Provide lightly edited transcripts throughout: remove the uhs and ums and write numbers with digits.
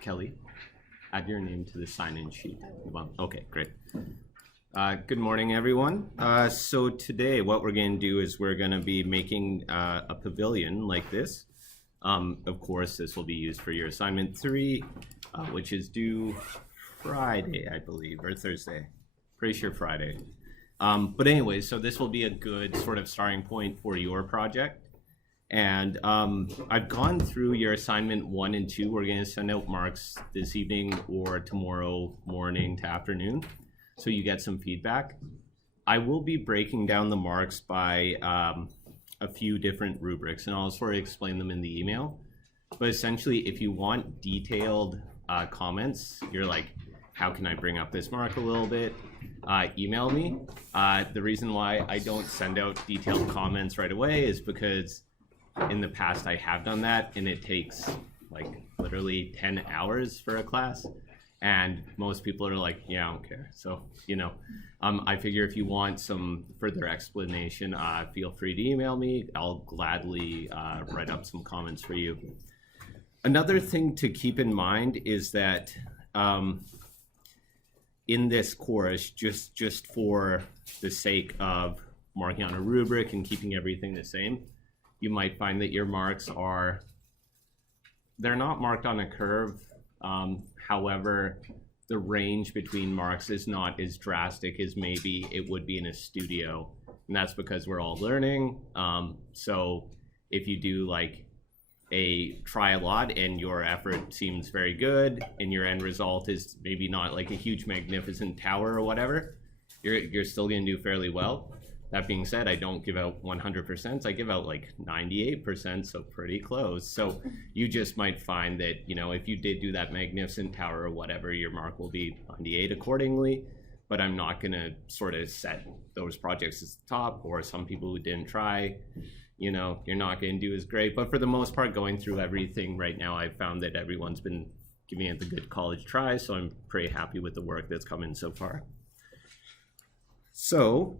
Kelly, add your name to the sign-in sheet. Okay, great. Good morning, everyone. So today what we're going to do is we're going to be making a pavilion like this. Of course, this will be used for your assignment 3, which is due Friday, I believe, or Thursday. Pretty sure Friday. But anyway, so this will be a good sort of starting point for your project. And I've gone through your assignment 1 and 2. We're going to send out marks this evening or tomorrow morning to afternoon, so you get some feedback. I will be breaking down the marks by a few different rubrics, and I'll sort of explain them in the email. But essentially, if you want detailed comments, you're like, how can I bring up this mark a little bit? Email me. The reason why I don't send out detailed comments right away is because in the past I have done that, and it takes like literally 10 hours for a class, and most people are like, yeah, I don't care. So, you know, I figure if you want some further explanation, feel free to email me. I'll gladly write up some comments for you. Another thing to keep in mind is that in this course, just for the sake of marking on a rubric and keeping everything the same, you might find that your marks they're not marked on a curve. However, the range between marks is not as drastic as maybe it would be in a studio. And that's because we're all learning. So if you do like try a lot and your effort seems very good and your end result is maybe not like a huge magnificent tower or whatever, you're still gonna do fairly well. That being said, I don't give out 100%. I give out like 98%, so pretty close. So you just might find that, you know, if you did do that magnificent tower or whatever, your mark will be 98 accordingly. But I'm not going to sort of set those projects as the top, or some people who didn't try, you know, you're not going to do as great. But for the most part, going through everything right now, I've found that everyone's been giving it the good college try. So I'm pretty happy with the work that's come in so far. So,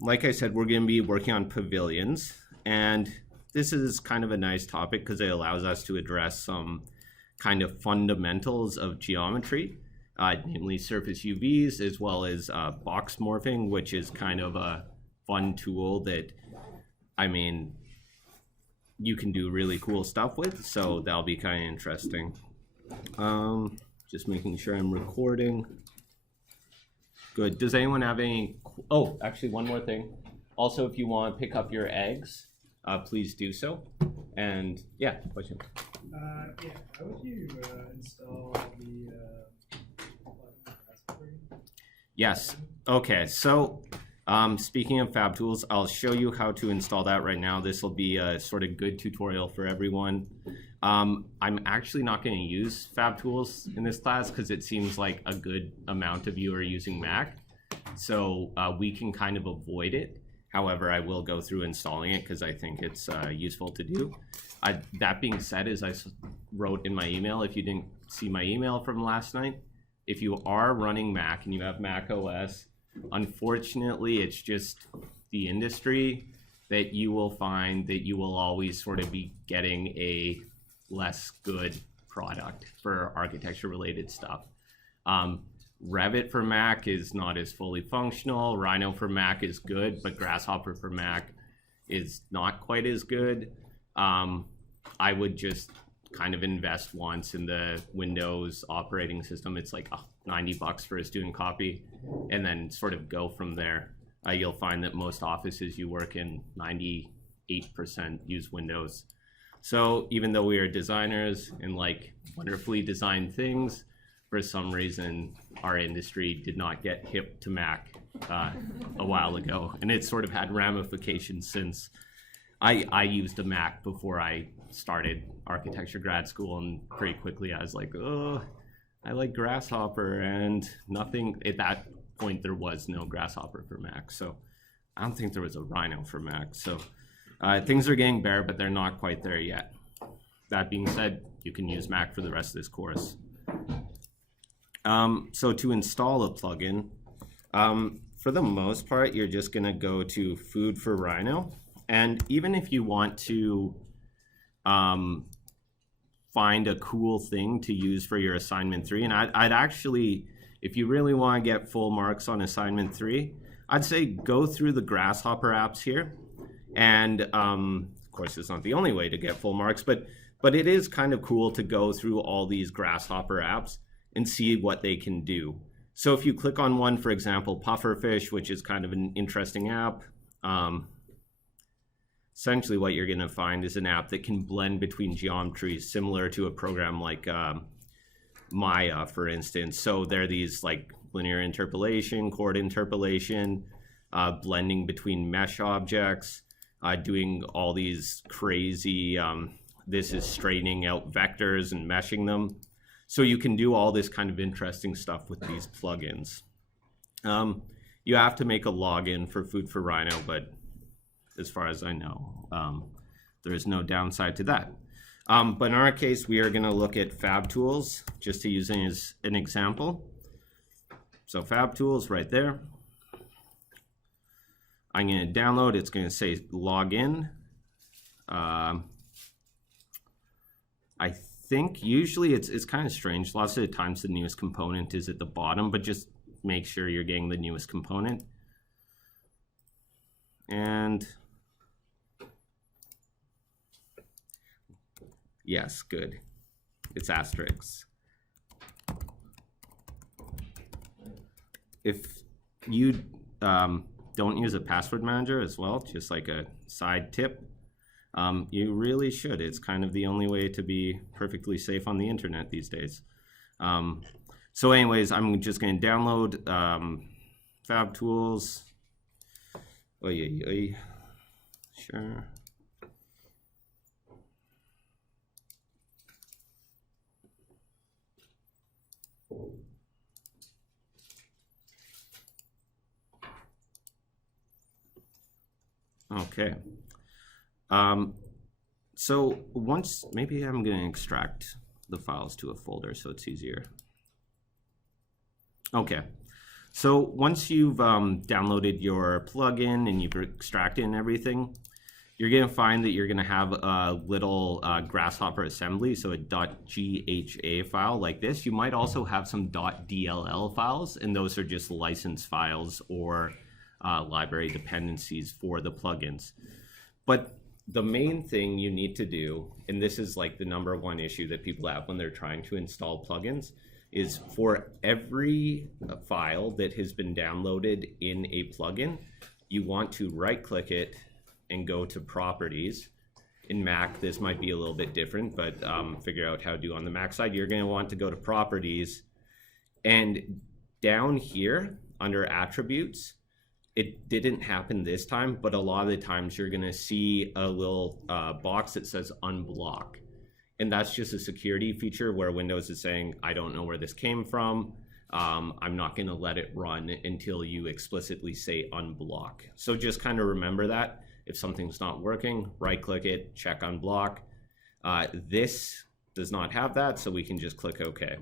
like I said, we're going to be working on pavilions, and this is kind of a nice topic because it allows us to address some kind of fundamentals of geometry, namely surface UVs, as well as box morphing, which is kind of a fun tool that, I mean, you can do really cool stuff with, so that'll be kind of interesting. Just making sure I'm recording. Good. Does anyone have any? Oh, actually, one more thing. Also, if you want to pick up your eggs, please do so. And yeah, question. Yeah, how would you install the Yes. Okay. So, speaking of Fab Tools, I'll show you how to install that right now. This will be a sort of good tutorial for everyone. I'm actually not going to use Fab Tools in this class because it seems like a good amount of you are using Mac. So we can kind of avoid it. However, I will go through installing it because I think it's useful to do. That being said, as I wrote in my email, if you didn't see my email from last night, if you are running Mac and you have Mac OS, unfortunately, it's just the industry that you will find that you will always sort of be getting a less good product for architecture related stuff. Revit for Mac is not as fully functional. Rhino for Mac is good, but Grasshopper for Mac is not quite as good. I would just kind of invest once in the Windows operating system. It's like $90 for a student copy, and then sort of go from there. You'll find that most offices you work in, 98% use Windows. So even though we are designers and like wonderfully designed things, for some reason our industry did not get hip to Mac a while ago, and it sort of had ramifications since I used a Mac before I started architecture grad school, and pretty quickly I was like, oh, I like Grasshopper, and nothing at that point there was no Grasshopper for Mac, so I don't think there was a Rhino for Mac. So things are getting better, but they're not quite there yet. That being said, you can use Mac for the rest of this course. So to install a plugin, for the most part, you're just going to go to Food for Rhino. And even if you want to find a cool thing to use for your assignment 3. And I'd actually, if you really want to get full marks on assignment 3, I'd say go through the Grasshopper apps here. And of course, it's not the only way to get full marks, but it is kind of cool to go through all these Grasshopper apps and see what they can do. So if you click on one, for example, Pufferfish, which is kind of an interesting app, essentially what you're going to find is an app that can blend between geometries, similar to a program like Maya, for instance. So there are these like linear interpolation, chord interpolation, blending between mesh objects, doing all these crazy, this is straightening out vectors and meshing them. So you can do all this kind of interesting stuff with these plugins. You have to make a login for Food for Rhino, but as far as I know, there is no downside to that. But in our case, we are going to look at FabTools, just to use it as an example. So FabTools right there. I'm going to download. It's going to say login. I think usually it's kind of strange. Lots of the times the newest component is at the bottom, but just make sure you're getting the newest component. And yes, good. It's asterisks. If you don't use a password manager as well, just like a side tip, you really should. It's kind of the only way to be perfectly safe on the internet these days. So anyways, I'm just going to download FabTools. Sure. Okay. So once, maybe I'm going to extract the files to a folder so it's easier. Okay. So once you've downloaded your plugin and you've extracted and everything, you're going to find that you're going to have a little Grasshopper assembly, so a .gha file like this. You might also have some .dll files, and those are just license files or library dependencies for the plugins. But the main thing you need to do, and this is like the #1 issue that people have when they're trying to install plugins, is for every file that has been downloaded in a plugin, you want to right-click it and go to Properties. In Mac, this might be a little bit different, but figure out how to do on the Mac side. You're going to want to go to Properties, and down here under Attributes, it didn't happen this time, but a lot of the times you're going to see a little box that says Unblock. And that's just a security feature where Windows is saying, I don't know where this came from. I'm not going to let it run until you explicitly say unblock. So just kind of remember that. If something's not working, right-click it, check unblock. This does not have that, so we can just click OK.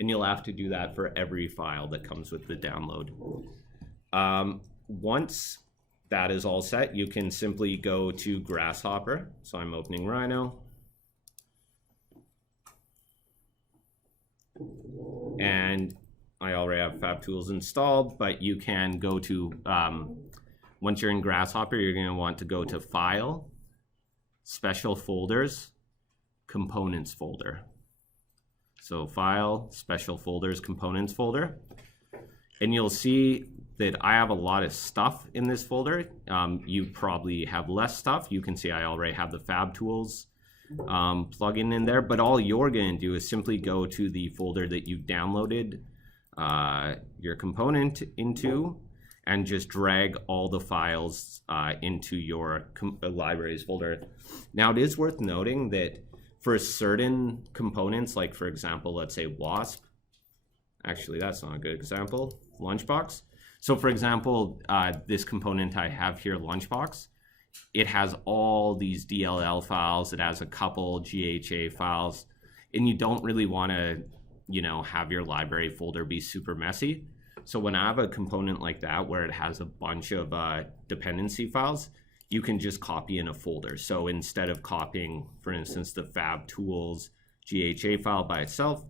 And you'll have to do that for every file that comes with the download. Once that is all set, you can simply go to Grasshopper. So I'm opening Rhino. And I already have FabTools installed, but you can go to, once you're in Grasshopper, you're going to want to go to File, Special Folders, Components folder. So File, Special Folders, Components folder. And you'll see that I have a lot of stuff in this folder. You probably have less stuff. You can see I already have the FabTools plugin in there, but all you're going to do is simply go to the folder that you downloaded your component into and just drag all the files into your libraries folder. Now, it is worth noting that for certain components, like for example, let's say WASP, actually that's not a good example, Lunchbox. So for example, this component I have here, Lunchbox, it has all these DLL files. It has a couple GHA files, and you don't really want to, have your library folder be super messy. So when I have a component like that where it has a bunch of dependency files, you can just copy in a folder. So instead of copying, for instance, the FabTools GHA file by itself,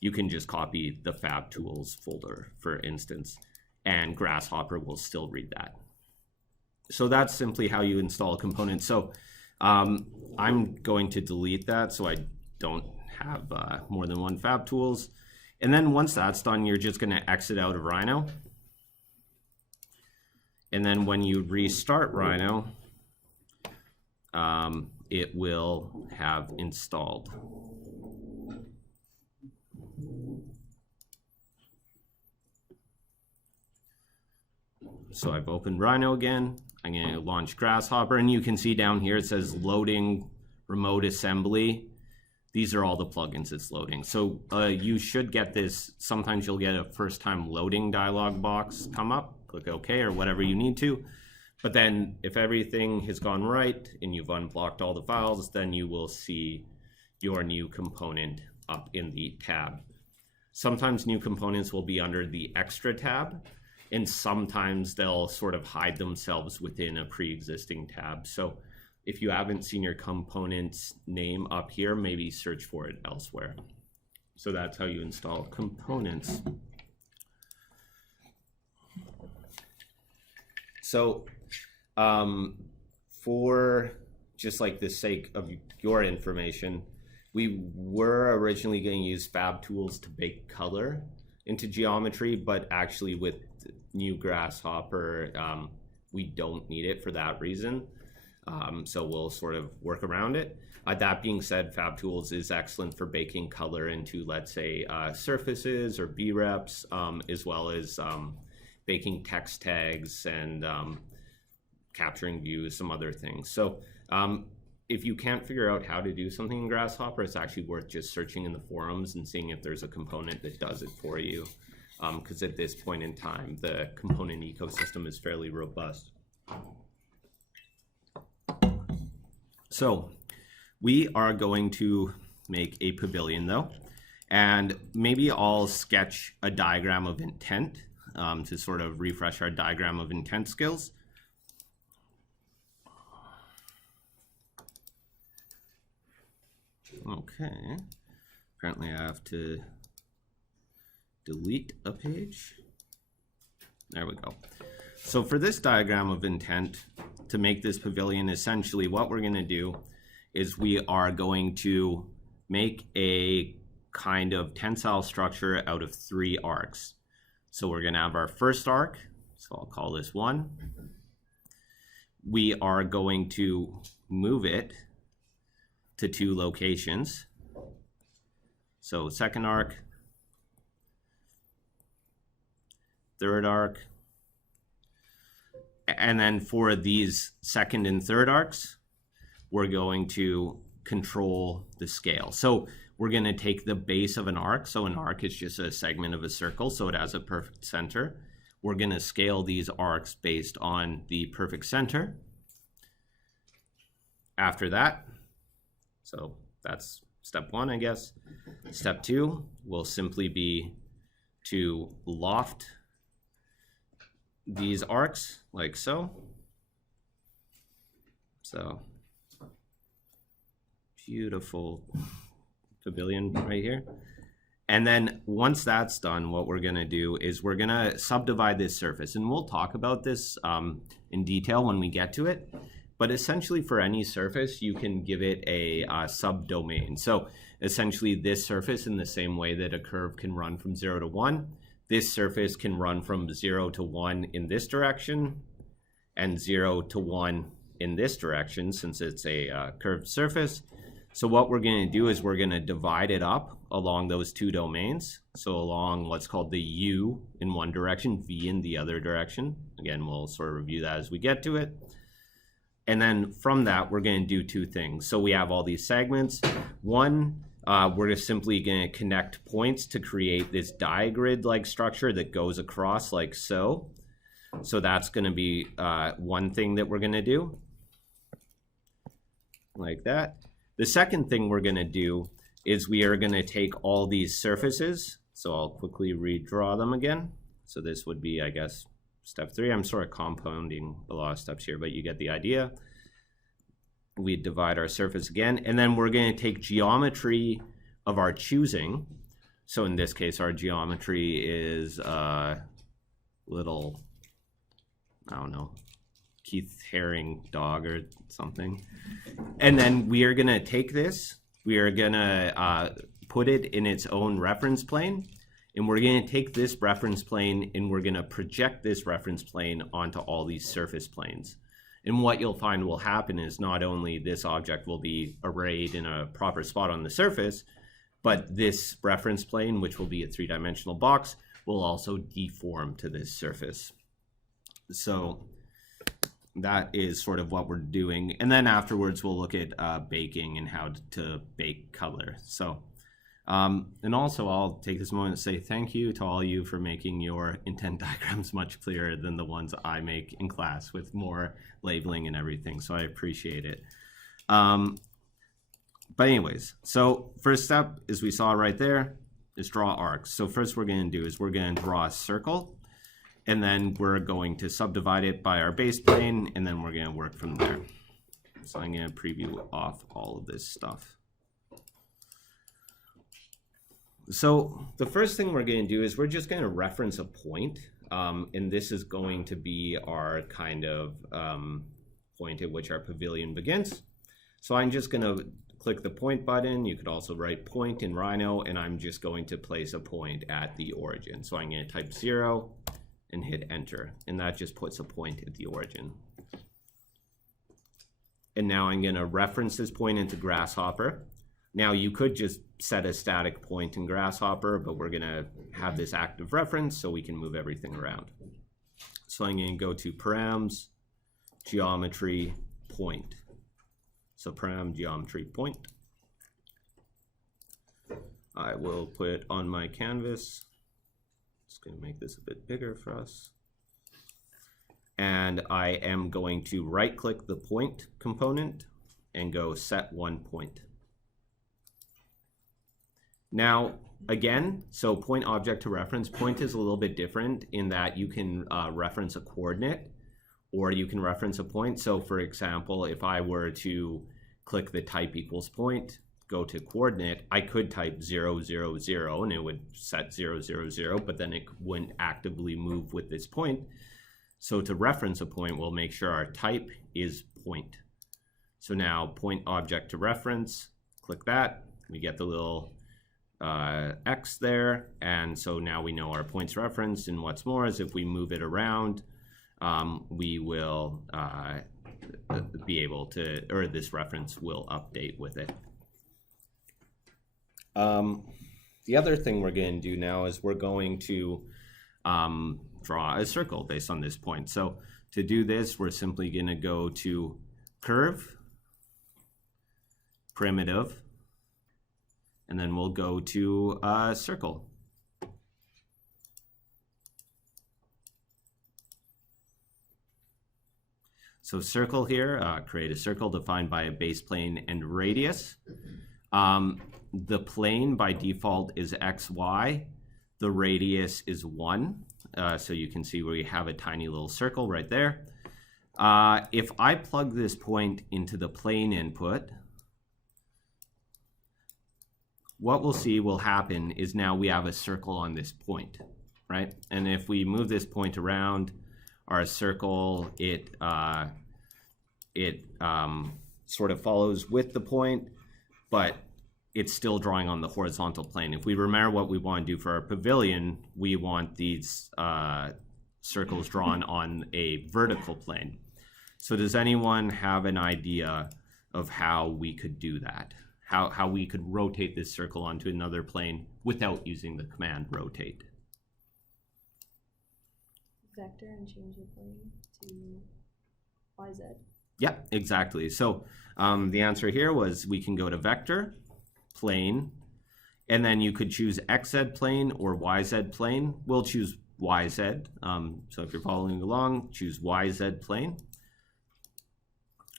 you can just copy the Fab Tools folder, for instance, and Grasshopper will still read that. So that's simply how you install a component. So I'm going to delete that so I don't have more than one Fab Tools. And then once that's done, you're just going to exit out of Rhino. And then when you restart Rhino, it will have installed. So I've opened Rhino again. I'm going to launch Grasshopper, and you can see down here it says loading remote assembly. These are all the plugins it's loading. So you should get this. Sometimes you'll get a first time loading dialog box come up. Click OK or whatever you need to. But then if everything has gone right and you've unblocked all the files, then you will see your new component up in the tab. Sometimes new components will be under the extra tab, and sometimes they'll sort of hide themselves within a pre-existing tab. So if you haven't seen your component's name up here, maybe search for it elsewhere. So that's how you install components. So for just like the sake of your information, we were originally going to use Fab Tools to bake color into geometry, but actually with new Grasshopper, we don't need it for that reason. So we'll sort of work around it. That being said, Fab Tools is excellent for baking color into, let's say, surfaces or B-reps, as well as baking text tags and capturing views, some other things. So if you can't figure out how to do something in Grasshopper, it's actually worth just searching in the forums and seeing if there's a component that does it for you. Because at this point in time, the component ecosystem is fairly robust. So we are going to make a pavilion though, and maybe I'll sketch a diagram of intent to sort of refresh our diagram of intent skills. Okay, apparently I have to delete a page. There we go. So for this diagram of intent, to make this pavilion, essentially what we're going to do is we are going to make a kind of tensile structure out of 3 arcs. So we're going to have our first arc, so I'll call this 1. We are going to move it to 2 locations. So second arc, third arc, and then for these second and third arcs, we're going to control the scale. So we're going to take the base of an arc. So an arc is just a segment of a circle, so it has a perfect center. We're going to scale these arcs based on the perfect center. After that, so that's step 1, I guess. Step 2 will simply be to loft these arcs like so. So beautiful pavilion right here. And then once that's done, what we're going to do is we're going to subdivide this surface, and we'll talk about this in detail when we get to it. But essentially for any surface, you can give it a subdomain. So essentially this surface, in the same way that a curve can run from 0 to 1, this surface can run from 0 to 1 in this direction and 0 to 1 in this direction, since it's a curved surface. So what we're going to do is we're going to divide it up along those 2 domains. So along what's called the U in one direction, V in the other direction. Again, we'll sort of review that as we get to it. And then from that, we're going to do 2 things. So we have all these segments. One, we're just simply going to connect points to create this Diagrid-like structure that goes across like so. So that's going to be one thing that we're going to do, like that. The second thing we're going to do is we are going to take all these surfaces. So I'll quickly redraw them again. So this would be, I guess, step 3. I'm sort of compounding a lot of steps here, but you get the idea. We divide our surface again, and then we're going to take geometry of our choosing. So in this case, our geometry is little, I don't know, Keith Haring dog or something. And then we are gonna take this, we are gonna put it in its own reference plane, and we're gonna take this reference plane and we're gonna project this reference plane onto all these surface planes. And what you'll find will happen is not only this object will be arrayed in a proper spot on the surface, but this reference plane, which will be a three-dimensional box, will also deform to this surface. So that is sort of what we're doing. And then afterwards, we'll look at baking and how to bake color. So, and also I'll take this moment to say thank you to all you for making your intent diagrams much clearer than the ones I make in class with more labeling and everything. So I appreciate it. But anyways, so first step, as we saw right there, is draw arcs. So first we're going to do is we're going to draw a circle, and then we're going to subdivide it by our base plane, and then we're going to work from there. So I'm going to preview off all of this stuff. So the first thing we're going to do is we're just going to reference a point, and this is going to be our kind of point at which our pavilion begins. So I'm just going to click the point button. You could also write point in Rhino, and I'm just going to place a point at the origin. So I'm going to type 0 and hit enter, and that just puts a point at the origin. And now I'm going to reference this point into Grasshopper. Now you could just set a static point in Grasshopper, but we're going to have this active reference so we can move everything around. So I'm going to go to params, geometry, point. So param geometry point. I will put it on my canvas. Just going to make this a bit bigger for us. And I am going to right click the point component and go set one point. Now, again, so point object to reference, point is a little bit different in that you can reference a coordinate or you can reference a point. So for example, if I were to click the type equals point, go to coordinate, I could type 0, 0, 0, and it would set 0, 0, 0, but then it wouldn't actively move with this point. So to reference a point, we'll make sure our type is point. So now point object to reference, click that, we get the little X there, and so now we know our point's referenced, and what's more is if we move it around, we will be able to, or this reference will update with it. The other thing we're going to do now is we're going to draw a circle based on this point. So to do this, we're simply going to go to curve, primitive, and then we'll go to circle. So circle here, create a circle defined by a base plane and radius. The plane by default is XY. The radius is 1. So you can see we have a tiny little circle right there. If I plug this point into the plane input, what we'll see will happen is now we have a circle on this point, right? And if we move this point around, our circle, it sort of follows with the point, but it's still drawing on the horizontal plane. If we remember what we want to do for our pavilion, we want these circles drawn on a vertical plane. So does anyone have an idea of how we could do that? How we could rotate this circle onto another plane without using the command rotate? Vector and change the plane to YZ. Yeah, exactly. So the answer here was we can go to vector, plane, and then you could choose XZ plane or YZ plane. We'll choose YZ. So if you're following along, choose YZ plane.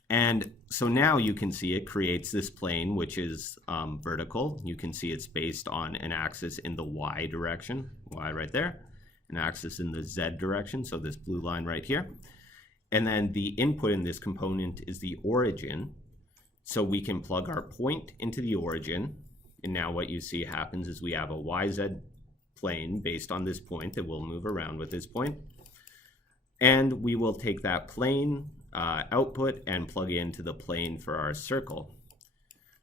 And so now you can see it creates this plane, which is vertical. You can see it's based on an axis in the Y direction, Y right there, an axis in the Z direction, so this blue line right here. And then the input in this component is the origin. So we can plug our point into the origin, And now what you see happens is we have a YZ plane based on this point that will move around with this point. And we will take that plane output and plug into the plane for our circle.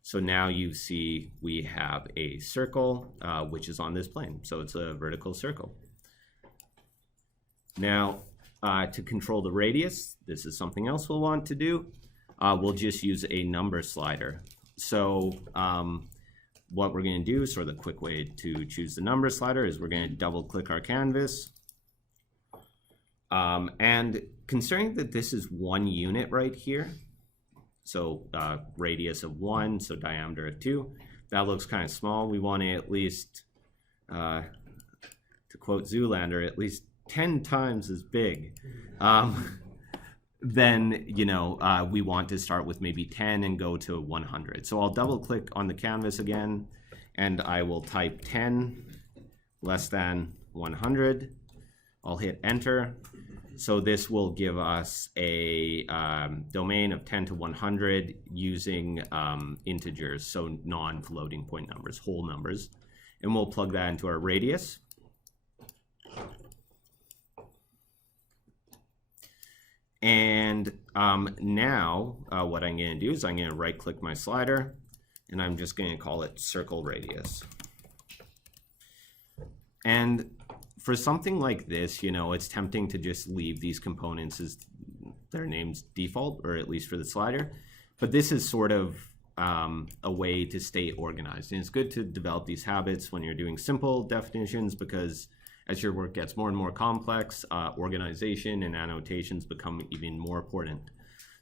So now you see we have a circle which is on this plane. So it's a vertical circle. Now, to control the radius, this is something else we'll want to do. We'll just use a number slider. So what we're going to do, sort of the quick way to choose the number slider, is we're going to double click our canvas. And considering that this is 1 unit right here, so radius of 1, so diameter of 2, that looks kind of small. We want to at least, to quote Zoolander, at least 10 times as big. Then, you know, we want to start with maybe 10 and go to 100. So I'll double click on the canvas again, and I will type 10 less than 100. I'll hit enter. So this will give us a domain of 10 to 100 using integers, so non-floating point numbers, whole numbers. And we'll plug that into our radius. And now what I'm going to do is I'm going to right click my slider, and I'm just going to call it circle radius. And for something like this, you know, it's tempting to just leave these components as their names default, or at least for the slider. But this is sort of a way to stay organized. And it's good to develop these habits when you're doing simple definitions, because as your work gets more and more complex, organization and annotations become even more important.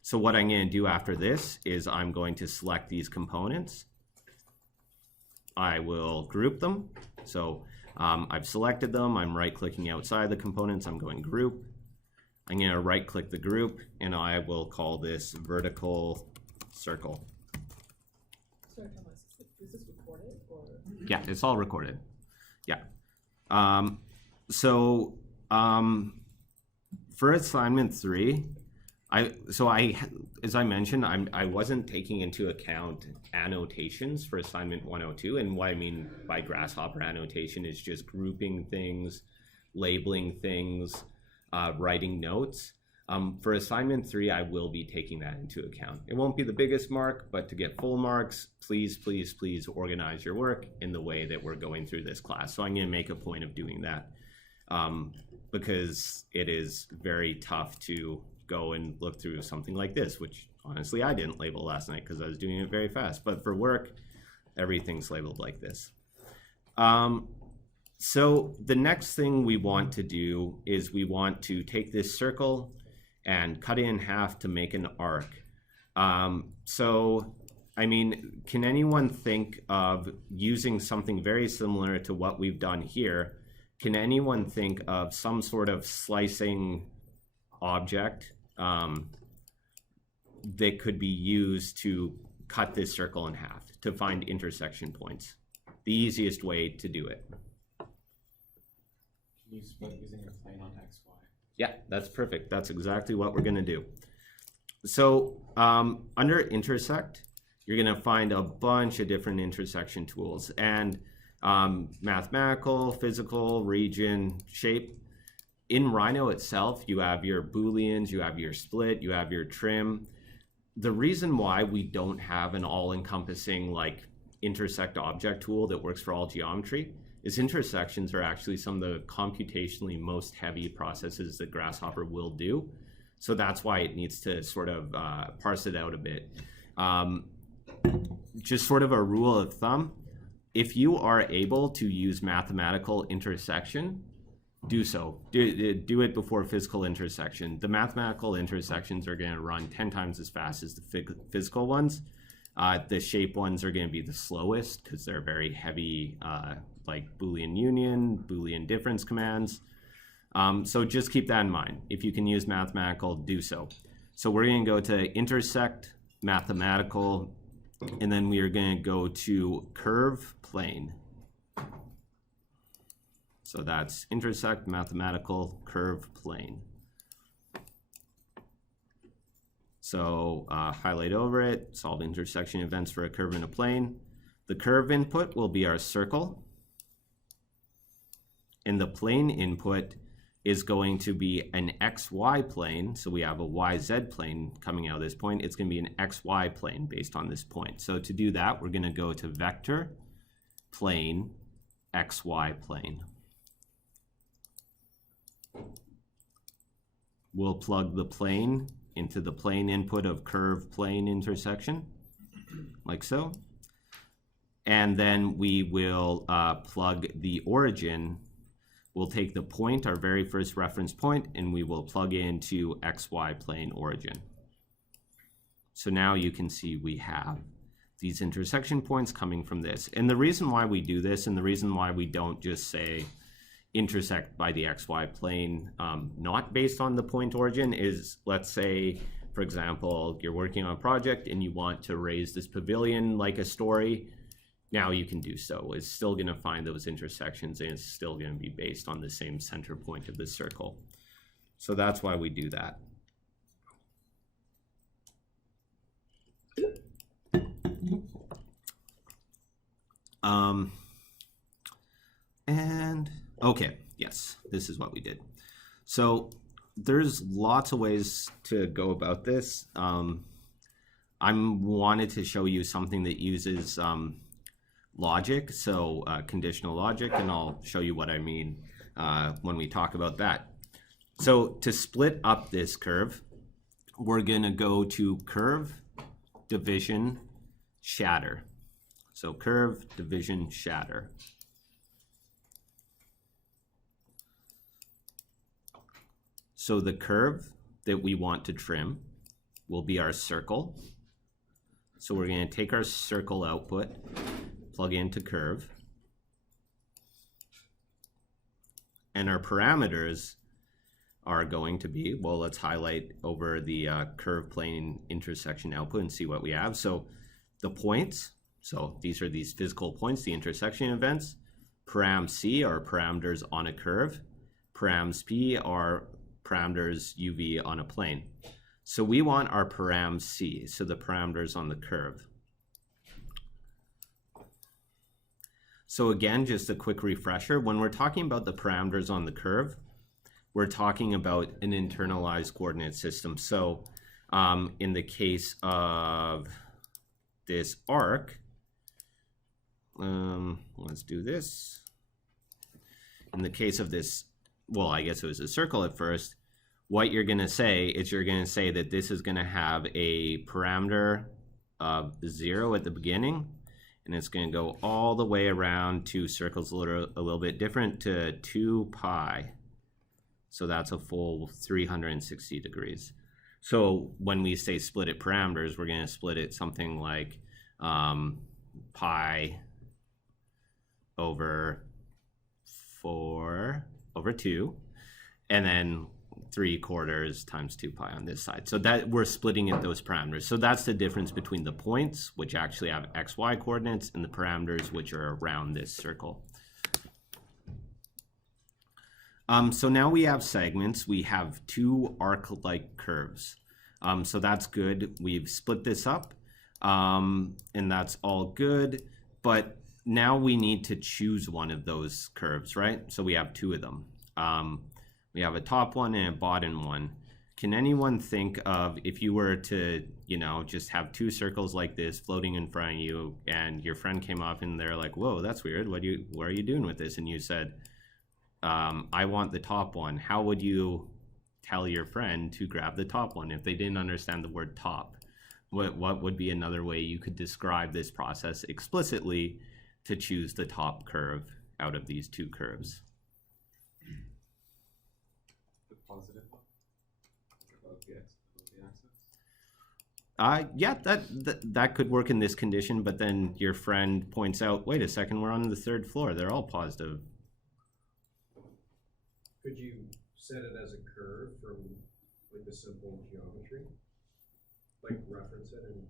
So what I'm going to do after this is I'm going to select these components. I will group them. So I've selected them. I'm right-clicking outside the components. I'm going group. I'm going to right-click the group, and I will call this vertical circle. Sorry, Thomas, is this recorded or? Yeah, it's all recorded. Yeah. For assignment 3, as I mentioned, I wasn't taking into account annotations for assignment 102, and what I mean by grasshopper annotation is just grouping things, labeling things, writing notes. For assignment 3, I will be taking that into account. It won't be the biggest mark, but to get full marks, please, please, please organize your work in the way that we're going through this class. So I'm going to make a point of doing that. Because it is very tough to go and look through something like this, which honestly I didn't label last night because I was doing it very fast. But for work, everything's labeled like this. So the next thing we want to do is we want to take this circle and cut it in half to make an arc. So, I mean, can anyone think of using something very similar to what we've done here? Can anyone think of some sort of slicing object that could be used to cut this circle in half to find intersection points? The easiest way to do it. Can you split using a plane on XY? Yeah, that's perfect. That's exactly what we're going to do. So under intersect, you're going to find a bunch of different intersection tools. And mathematical, physical, region, shape. In Rhino itself, you have your Booleans, you have your split, you have your trim. The reason why we don't have an all-encompassing like intersect object tool that works for all geometry is intersections are actually some of the computationally most heavy processes that Grasshopper will do. So that's why it needs to sort of parse it out a bit. Just sort of a rule of thumb, if you are able to use mathematical intersection, do so. Do it before physical intersection. The mathematical intersections are going to run 10 times as fast as the physical ones. The shape ones are going to be the slowest because they're very heavy, like Boolean union, Boolean difference commands. So just keep that in mind. If you can use mathematical, do so. So we're going to go to intersect, mathematical, and then we are going to go to curve plane. So that's intersect, mathematical, curve plane. So highlight over it, solve intersection events for a curve in a plane. The curve input will be our circle, and the plane input is going to be an XY plane. So we have a YZ plane coming out of this point. It's going to be an XY plane based on this point. So to do that, we're going to go to vector, plane, XY plane. We'll plug the plane into the plane input of curve plane intersection, like so. And then we will plug the origin. We'll take the point, our very first reference point, and we will plug into XY plane origin. So now you can see we have these intersection points coming from this. And the reason why we do this, and the reason why we don't just say intersect by the XY plane, not based on the point origin, is, let's say, for example, you're working on a project and you want to raise this pavilion like a story. Now you can do so. It's still going to find those intersections, and it's still going to be based on the same center point of the circle. So that's why we do that. And okay, yes, this is what we did. So there's lots of ways to go about this. I wanted to show you something that uses logic, so conditional logic, and I'll show you what I mean when we talk about that. So to split up this curve, we're going to go to curve, division, shatter. So curve, division, shatter. So the curve that we want to trim will be our circle. So we're going to take our circle output, plug into curve, and our parameters are going to be, well, let's highlight over the curve plane intersection output and see what we have. So the points, so these are these physical points, the intersection events. Param C are parameters on a curve. Params P are parameters UV on a plane. So we want our param C, so the parameters on the curve. So again, just a quick refresher, when we're talking about the parameters on the curve, we're talking about an internalized coordinate system. So in the case of this arc, let's do this. In the case of this, well, I guess it was a circle at first, what you're going to say is you're going to say that this is going to have a parameter of 0 at the beginning, and it's going to go all the way around to circles a little bit different to 2 pi. So that's a full 360 degrees. So when we say split it parameters, we're going to split it something like pi over 4 over 2, and then 3/4 times 2 pi on this side. So that we're splitting it those parameters. So that's the difference between the points, which actually have XY coordinates, and the parameters, which are around this circle. So now we have segments. We have two arc-like curves. So that's good. We've split this up, and that's all good. But now we need to choose one of those curves, right? So we have two of them. We have a top one and a bottom one. Can anyone think of, if you were to, just have two circles like this floating in front of you, and your friend came up and they're like, whoa, that's weird. What are you doing with this? And you said, I want the top one. How would you tell your friend to grab the top one if they didn't understand the word top? What would be another way you could describe this process explicitly to choose the top curve out of these two curves? The positive one above the axis. Yeah, that could work in this condition, but then your friend points out, wait a second, we're on the 3rd floor. They're all positive. Could you set it as a curve from like a simple geometry? Like reference it and...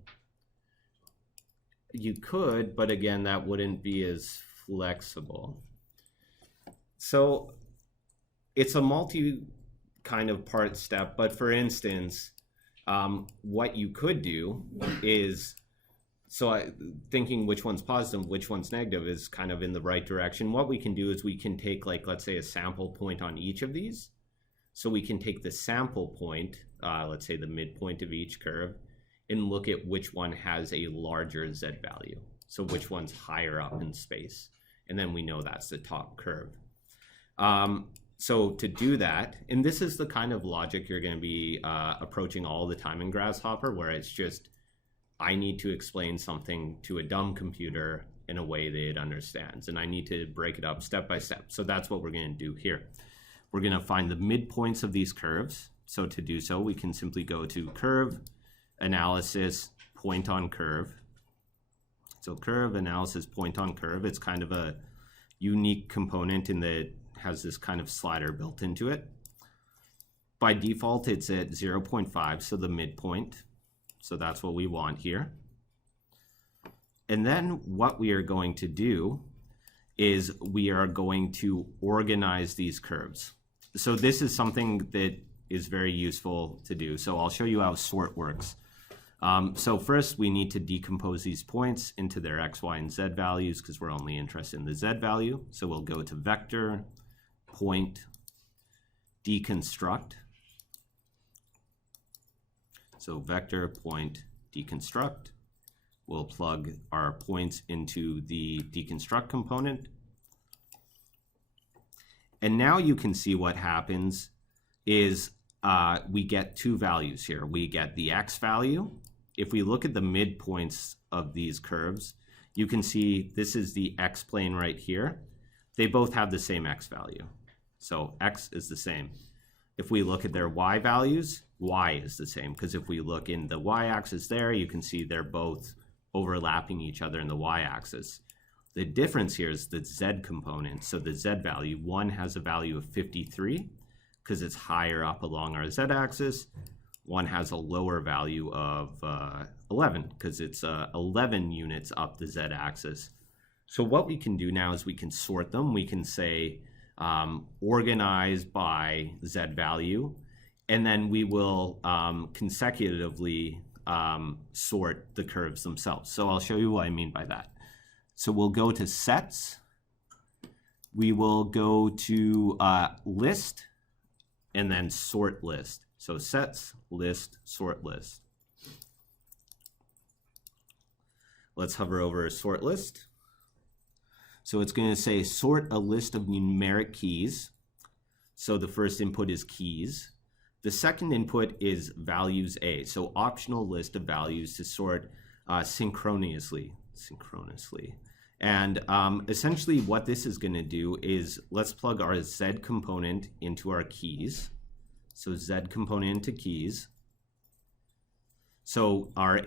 You could, but again, that wouldn't be as flexible. So it's a multi kind of part step, but for instance, what you could do is thinking which one's positive, which one's negative is kind of in the right direction. What we can do is we can take, like, let's say a sample point on each of these. So we can take the sample point, let's say the midpoint of each curve, and look at which one has a larger Z value. So which one's higher up in space. And then we know that's the top curve. So to do that, and this is the kind of logic you're going to be approaching all the time in Grasshopper, where it's just, I need to explain something to a dumb computer in a way that it understands, and I need to break it up step by step. So that's what we're going to do here. We're going to find the midpoints of these curves. So to do so, we can simply go to curve analysis, point on curve. So curve analysis, point on curve. It's kind of a unique component in that it has this kind of slider built into it. By default, it's at 0.5, so the midpoint. So that's what we want here. And then what we are going to do is we are going to organize these curves. So this is something that is very useful to do. So I'll show you how sort works. So first we need to decompose these points into their X, Y, and Z values because we're only interested in the Z value. So we'll go to vector, point, deconstruct. So vector, point, deconstruct. We'll plug our points into the deconstruct component. And now you can see what happens is we get two values here. We get the X value. If we look at the midpoints of these curves, you can see this is the X plane right here. They both have the same X value. So X is the same. If we look at their Y values, Y is the same, because if we look in the Y axis there, you can see they're both overlapping each other in the Y axis. The difference here is the Z component. So the Z value, one has a value of 53 because it's higher up along our Z axis. One has a lower value of 11 because it's 11 units up the Z axis. So what we can do now is we can sort them. We can say organize by Z value, and then we will consecutively sort the curves themselves. So I'll show you what I mean by that. So we'll go to sets. We will go to list and then sort list. So sets, list, sort list. Let's hover over sort list. So it's going to say sort a list of numeric keys. So the first input is keys. The second input is values A. So optional list of values to sort synchronously. And essentially what this is going to do is let's plug our Z component into our keys. So Z component into keys. So our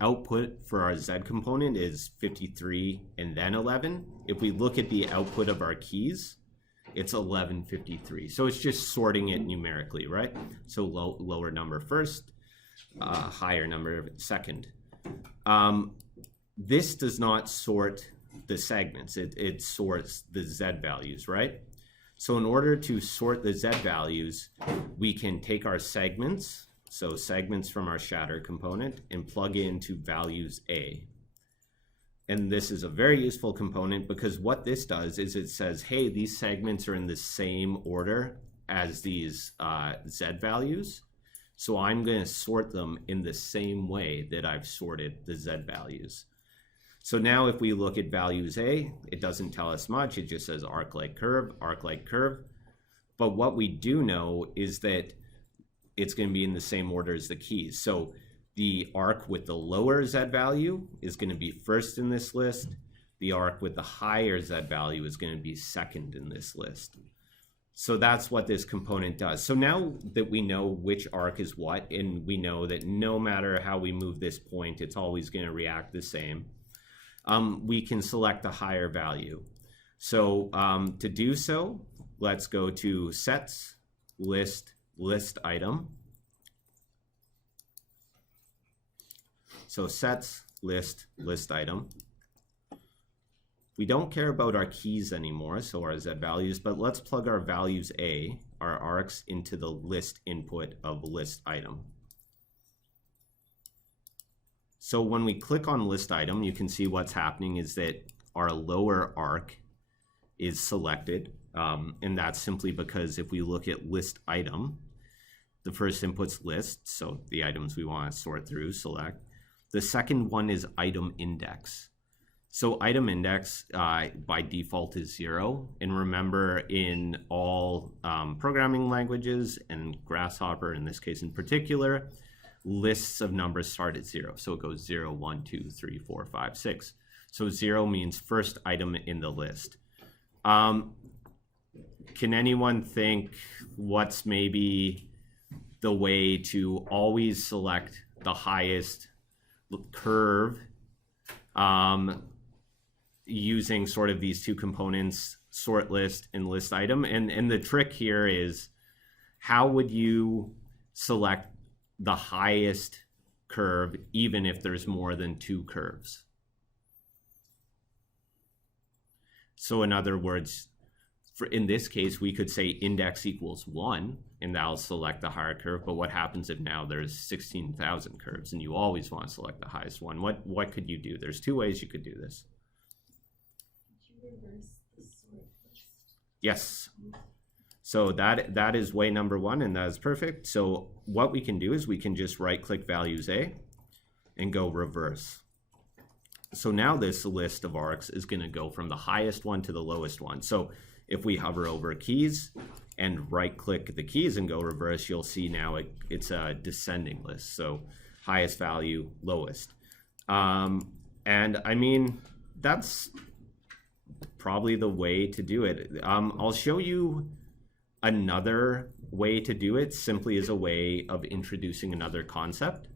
output for our Z component is 53 and then 11. If we look at the output of our keys, it's 1153. So it's just sorting it numerically, right? So lower number first, higher number second. This does not sort the segments. It sorts the Z values, right? So in order to sort the Z values, we can take our segments, so segments from our shatter component, and plug into values A. And this is a very useful component because what this does is it says, hey, these segments are in the same order as these Z values. So I'm going to sort them in the same way that I've sorted the Z values. So now if we look at values A, it doesn't tell us much. It just says arc like curve, arc like curve. But what we do know is that it's going to be in the same order as the keys. So the arc with the lower Z value is going to be first in this list. The arc with the higher Z value is going to be second in this list. So that's what this component does. So now that we know which arc is what, and we know that no matter how we move this point, it's always going to react the same, we can select a higher value. So to do so, let's go to sets, list, list item. So sets, list, list item. We don't care about our keys anymore, so our Z values, but let's plug our values A, our arcs, into the list input of list item. So when we click on list item, you can see what's happening is that our lower arc is selected. And that's simply because if we look at list item, the first input's list, so the items we want to sort through, select. The second one is item index. So item index by default is 0. And remember, in all programming languages, and Grasshopper in this case in particular, lists of numbers start at 0. So it goes 0, 1, 2, 3, 4, 5, 6. So 0 means first item in the list. Can anyone think what's maybe the way to always select the highest curve using sort of these two components, sort list and list item? And the trick here is, how would you select the highest curve even if there's more than two curves? So in other words, in this case, we could say index equals 1, and that'll select the higher curve. But what happens if now there's 16,000 curves and you always want to select the highest one? What could you do? There's two ways you could do this. Could you reverse the sort list? Yes. So that is way number one, and that is perfect. So what we can do is we can just right-click values A and go reverse. So now this list of arcs is going to go from the highest one to the lowest one. So if we hover over keys and right-click the keys and go reverse, you'll see now it's a descending list. So highest value, lowest. And I mean, that's probably the way to do it. I'll show you another way to do it, simply as a way of introducing another concept.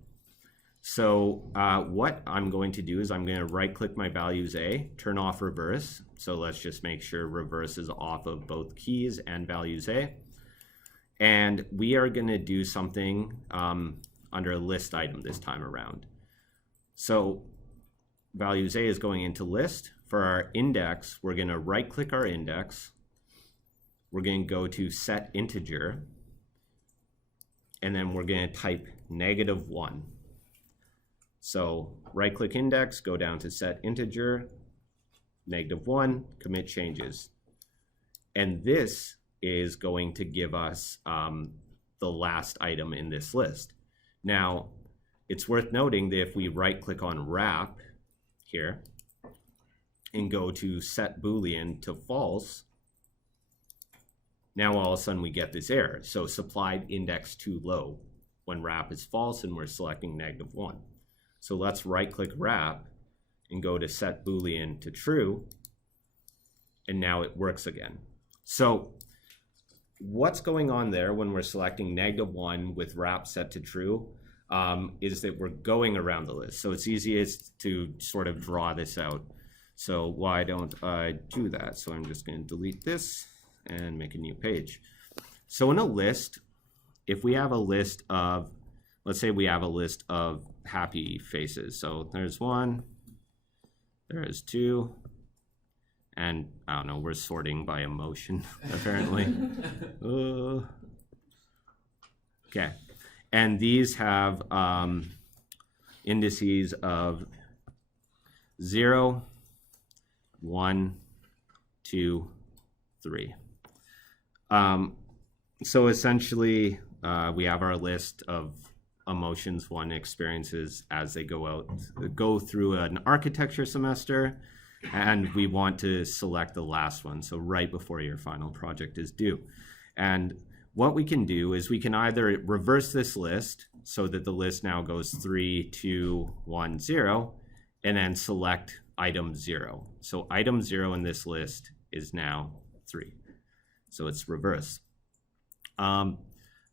So what I'm going to do is I'm going to right-click my values A, turn off reverse. So let's just make sure reverse is off of both keys and values A. And we are going to do something under a list item this time around. So values A is going into list. For our index, we're going to right-click our index. We're going to go to set integer. And then we're going to type -1. So right-click index, go down to set integer, -1, commit changes. And this is going to give us the last item in this list. Now, it's worth noting that if we right-click on wrap here and go to set Boolean to false, now all of a sudden we get this error. So supplied index too low when wrap is false and we're selecting -1. So let's right-click wrap and go to set Boolean to true, and now it works again. So what's going on there when we're selecting -1 with wrap set to true is that we're going around the list. So it's easiest to sort of draw this out. So why don't I do that? So I'm just going to delete this and make a new page. So in a list, if we have a list of, let's say we have a list of happy faces. So there's 1, there's 2, and I don't know, we're sorting by emotion, apparently. Okay, and these have indices of 0, 1, 2, 3. So essentially, we have our list of emotions one experiences as they go through an architecture semester, and we want to select the last one, so right before your final project is due. And what we can do is we can either reverse this list so that the list now goes 3, 2, 1, 0, and then select item 0. So item 0 in this list is now 3. So it's reverse.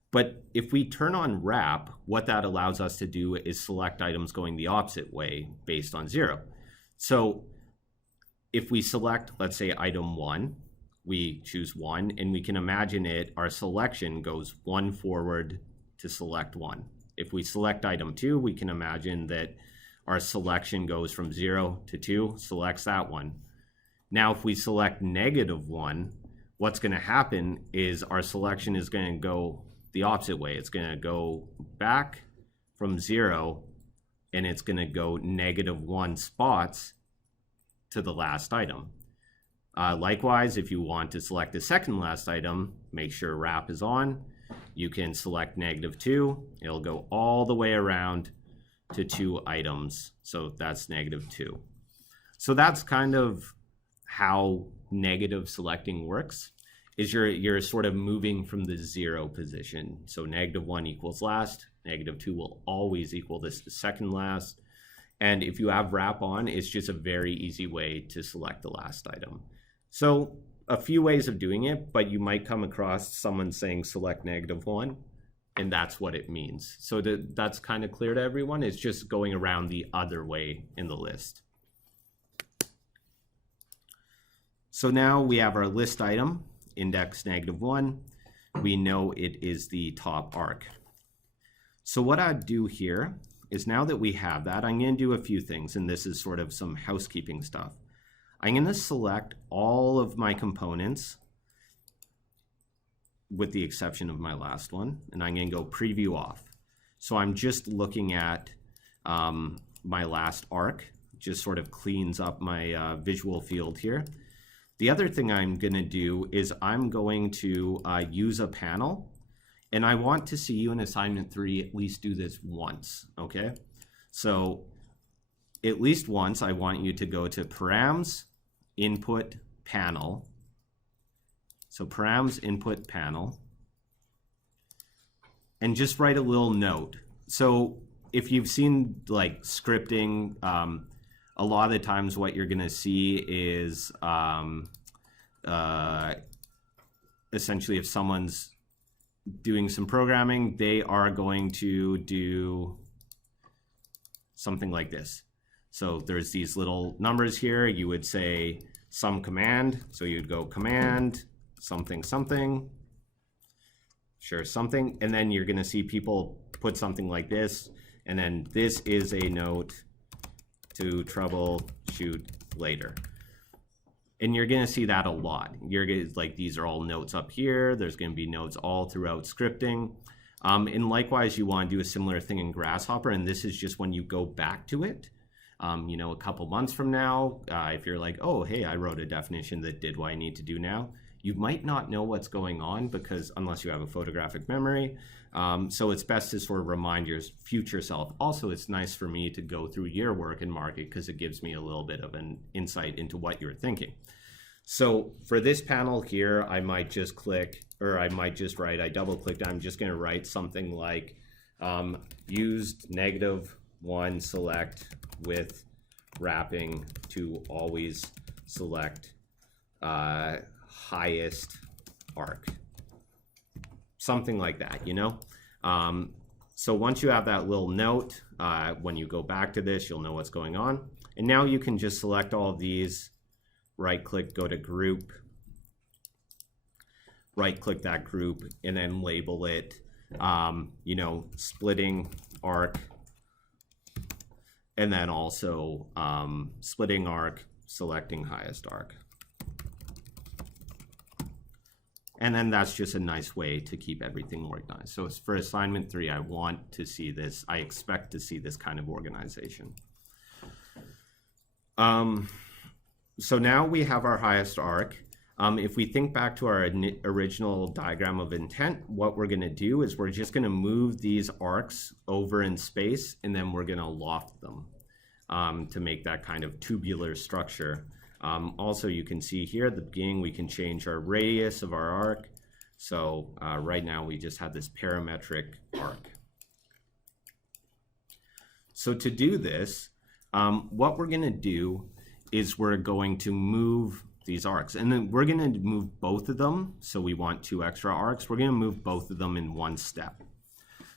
But if we turn on wrap, what that allows us to do is select items going the opposite way based on 0. So if we select, let's say, item 1, we choose 1, and we can imagine our selection goes 1 forward to select 1. If we select item 2, we can imagine that our selection goes from 0 to 2, selects that one. Now, if we select -1, what's going to happen is our selection is going to go the opposite way. It's going to go back from 0 and it's going to go -1 spots to the last item. Likewise, if you want to select the second last item, make sure wrap is on. You can select -2. It'll go all the way around to 2 items. So that's -2. So that's kind of how negative selecting works, is you're sort of moving from the 0 position. So -1 equals last, -2 will always equal this second last. And if you have wrap on, it's just a very easy way to select the last item. So a few ways of doing it, but you might come across someone saying select -1, and that's what it means. So that's kind of clear to everyone. It's just going around the other way in the list. So now we have our list item, index -1. We know it is the top arc. So what I'd do here is, now that we have that, I'm going to do a few things, and this is sort of some housekeeping stuff. I'm going to select all of my components with the exception of my last one, and I'm going to go preview off. So I'm just looking at my last arc, just sort of cleans up my visual field here. The other thing I'm going to do is I'm going to use a panel, and I want to see you in assignment 3 at least do this once, okay? So at least once I want you to go to params input panel. So params input panel, and just write a little note. So if you've seen like scripting, a lot of the times what you're going to see is essentially if someone's doing some programming, they are going to do something like this. So there's these little numbers here. You would say some command. So you'd go command something something, sure, something, and then you're going to see people put something like this, and then this is a note to troubleshoot later. And you're going to see that a lot. You're going to, like, these are all notes up here. There's going to be notes all throughout scripting. And likewise, you want to do a similar thing in Grasshopper, and this is just when you go back to it. You know, a couple months from now, if you're like, oh, hey, I wrote a definition that did what I need to do now, you might not know what's going on, because unless you have a photographic memory. So it's best to sort of remind your future self. Also, it's nice for me to go through your work and mark it, because it gives me a little bit of an insight into what you're thinking. So for this panel here, I might just click, or I might just write, I double clicked, I'm just going to write something like used -1 select with wrapping to always select highest arc. Something like that, you know? So once you have that little note, when you go back to this, you'll know what's going on. And now you can just select all of these, right click, go to group, right click that group, and then label it, you know, splitting arc, and then also splitting arc, selecting highest arc. And then that's just a nice way to keep everything organized. So for assignment 3, I want to see this, I expect to see this kind of organization. So now we have our highest arc. If we think back to our original diagram of intent, what we're going to do is we're just going to move these arcs over in space, and then we're going to loft them to make that kind of tubular structure. Also, you can see here at the beginning, we can change our radius of our arc. So right now we just have this parametric arc. So to do this, what we're going to do is we're going to move these arcs, and then we're going to move both of them. So we want 2 extra arcs. We're going to move both of them in one step.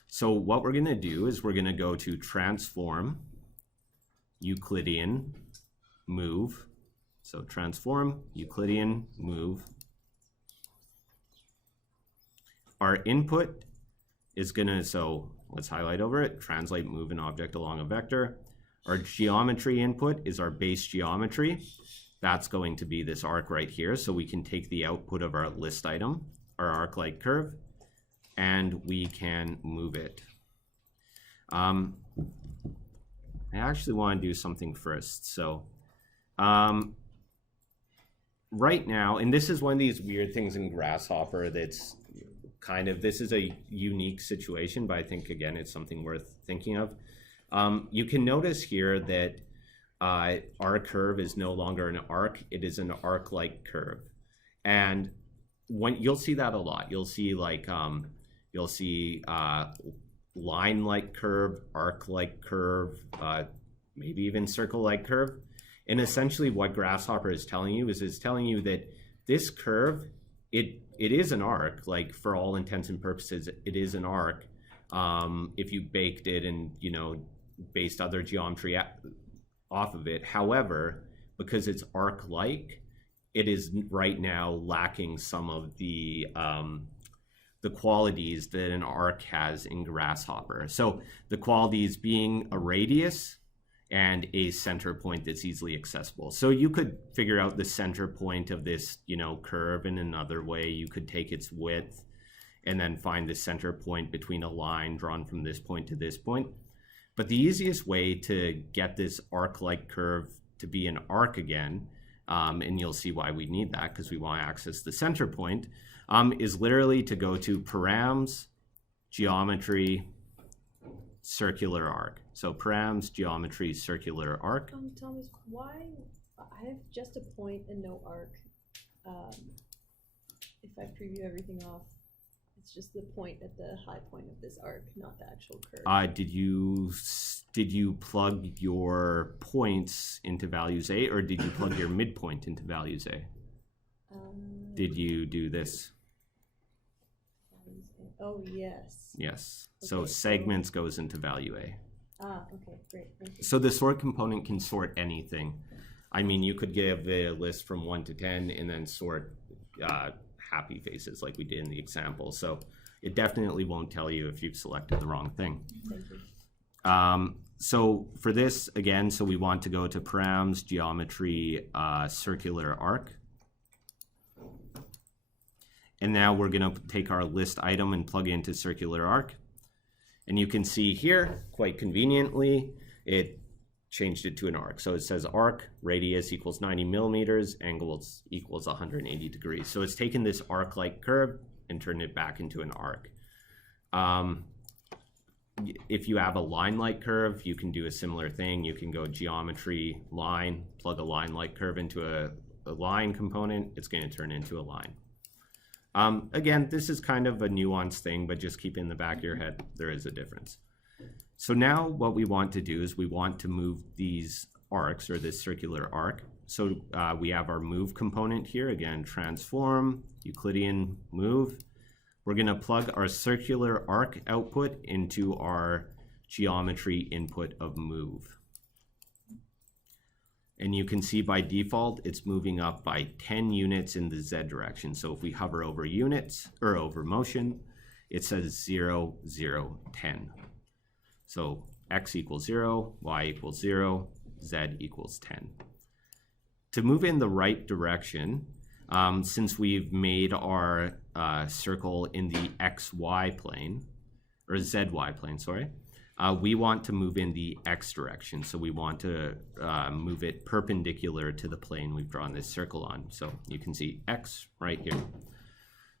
So what we're going to do is we're going to go to transform, Euclidean, move. So transform, Euclidean, move. Our input is going to, so let's highlight over it, translate, move an object along a vector. Our geometry input is our base geometry. That's going to be this arc right here. So we can take the output of our list item, our arc-like curve, and we can move it. I actually want to do something first. So right now, and this is one of these weird things in Grasshopper that's kind of, this is a unique situation, but I think, again, it's something worth thinking of. You can notice here that our curve is no longer an arc. It is an arc-like curve. And when you'll see that a lot. You'll see like, line-like curve, arc-like curve, maybe even circle-like curve. And essentially what Grasshopper is telling you is it's telling you that this curve, it is an arc, like for all intents and purposes, it is an arc. If you baked it and, you know, based other geometry off of it. However, because it's arc-like, it is right now lacking some of the qualities that an arc has in Grasshopper. So the qualities being a radius and a center point that's easily accessible. So you could figure out the center point of this, you know, curve in another way. You could take its width and then find the center point between a line drawn from this point to this point. But the easiest way to get this arc-like curve to be an arc again, and you'll see why we need that because we want to access the center point, is literally to go to params, geometry, circular arc. So params, geometry, circular arc. Thomas, why I have just a point and no arc? If I preview everything off, it's just the point at the high point of this arc, not the actual curve. Did you plug your points into values A, or did you plug your midpoint into values A? Did you do this? Oh, yes. Yes. So Okay, segments goes into value A. Okay, great. Thank you. So the sort component can sort anything. I mean, you could give a list from 1 to 10 and then sort happy faces like we did in the example. So it definitely won't tell you if you've selected the wrong thing. Thank you. So for this, again, so we want to go to params, geometry, circular arc. And now we're going to take our list item and plug it into circular arc. And you can see here, quite conveniently, it changed it to an arc. So it says arc, radius equals 90 millimeters, angles equals 180 degrees. So it's taken this arc-like curve and turned it back into an arc. If you have a line-like curve, you can do a similar thing. You can go geometry, line, plug a line-like curve into a line component. It's going to turn into a line. Again, this is kind of a nuanced thing, but just keep in the back of your head, there is a difference. So now what we want to do is we want to move these arcs, or this circular arc. So we have our move component here, again, transform, Euclidean move. We're going to plug our circular arc output into our geometry input of move. And you can see by default, it's moving up by 10 units in the Z direction. So if we hover over units, or over motion, it says 0, 0, 10. So X equals 0, Y equals 0, Z equals 10. To move in the right direction, since we've made our circle in the XY plane, or ZY plane, sorry, we want to move in the X direction. So we want to move it perpendicular to the plane we've drawn this circle on. So you can see X right here.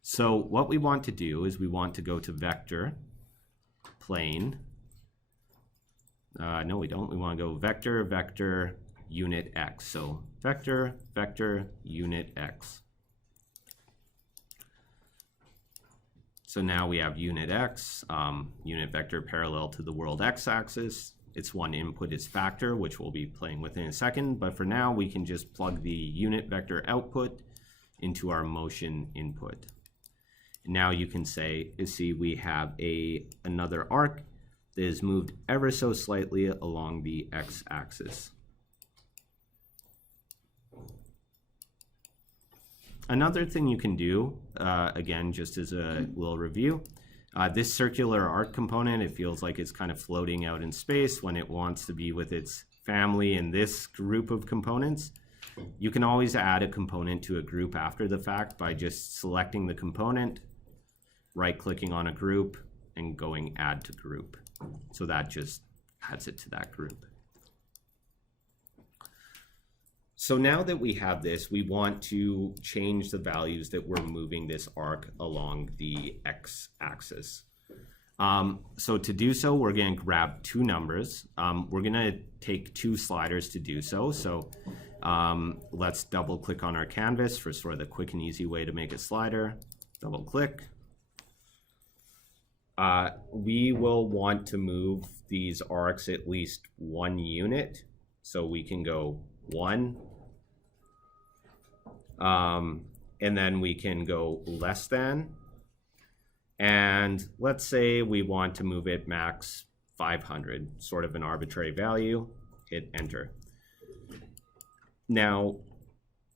So what we want to do is we want to go to vector, plane. No, we don't. We want to go vector, vector, unit X. So vector, vector, unit X. So now we have unit X, unit vector parallel to the world x-axis. Its one input is factor, which we'll be playing with in a second. But for now, we can just plug the unit vector output into our motion input. Now you can see we have another arc that is moved ever so slightly along the x-axis. Another thing you can do, again, just as a little review, this circular arc component, it feels like it's kind of floating out in space when it wants to be with its family in this group of components. You can always add a component to a group after the fact by just selecting the component, right-clicking on a group, and going add to group. So that just adds it to that group. So now that we have this, we want to change the values that we're moving this arc along the x-axis. So to do so, we're going to grab two numbers. We're going to take two sliders to do so. So let's double click on our canvas for sort of the quick and easy way to make a slider. Double click. We will want to move these arcs at least 1 unit. So we can go 1. And then we can go less than. And let's say we want to move it max 500, sort of an arbitrary value. Hit enter. Now,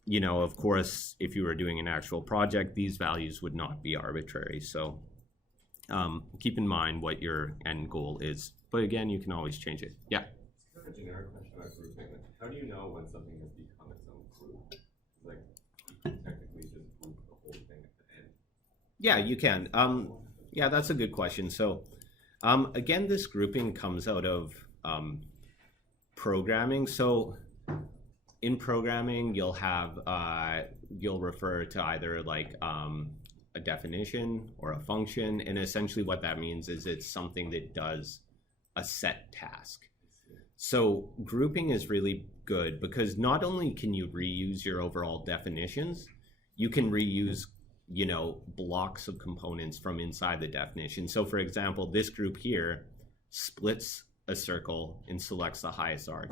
you know, of course, if you were doing an actual project, these values would not be arbitrary. So keep in mind what your end goal is. But again, you can always change it. Yeah. It's kind of a generic question about grouping. Like, how do you know when something has become its own group? Like, you can technically just group the whole thing at the end. Yeah, you can. Yeah, that's a good question. So again, this grouping comes out of programming. So in programming, you'll have, you'll refer to either like a definition or a function. And essentially what that means is it's something that does a set task. So grouping is really good because not only can you reuse your overall definitions, you can reuse, you know, blocks of components from inside the definition. So for example, this group here splits a circle and selects the highest arc.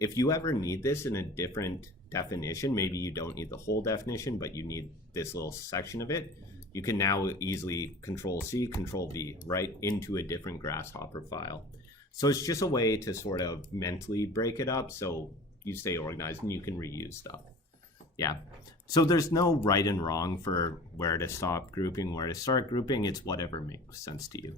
If you ever need this in a different definition, maybe you don't need the whole definition, but you need this little section of it, you can now easily Control-C, Control-V, right, into a different grasshopper file. So it's just a way to sort of mentally break it up so you stay organized and you can reuse stuff. Yeah. So there's no right and wrong for where to stop grouping, where to start grouping. It's whatever makes sense to you.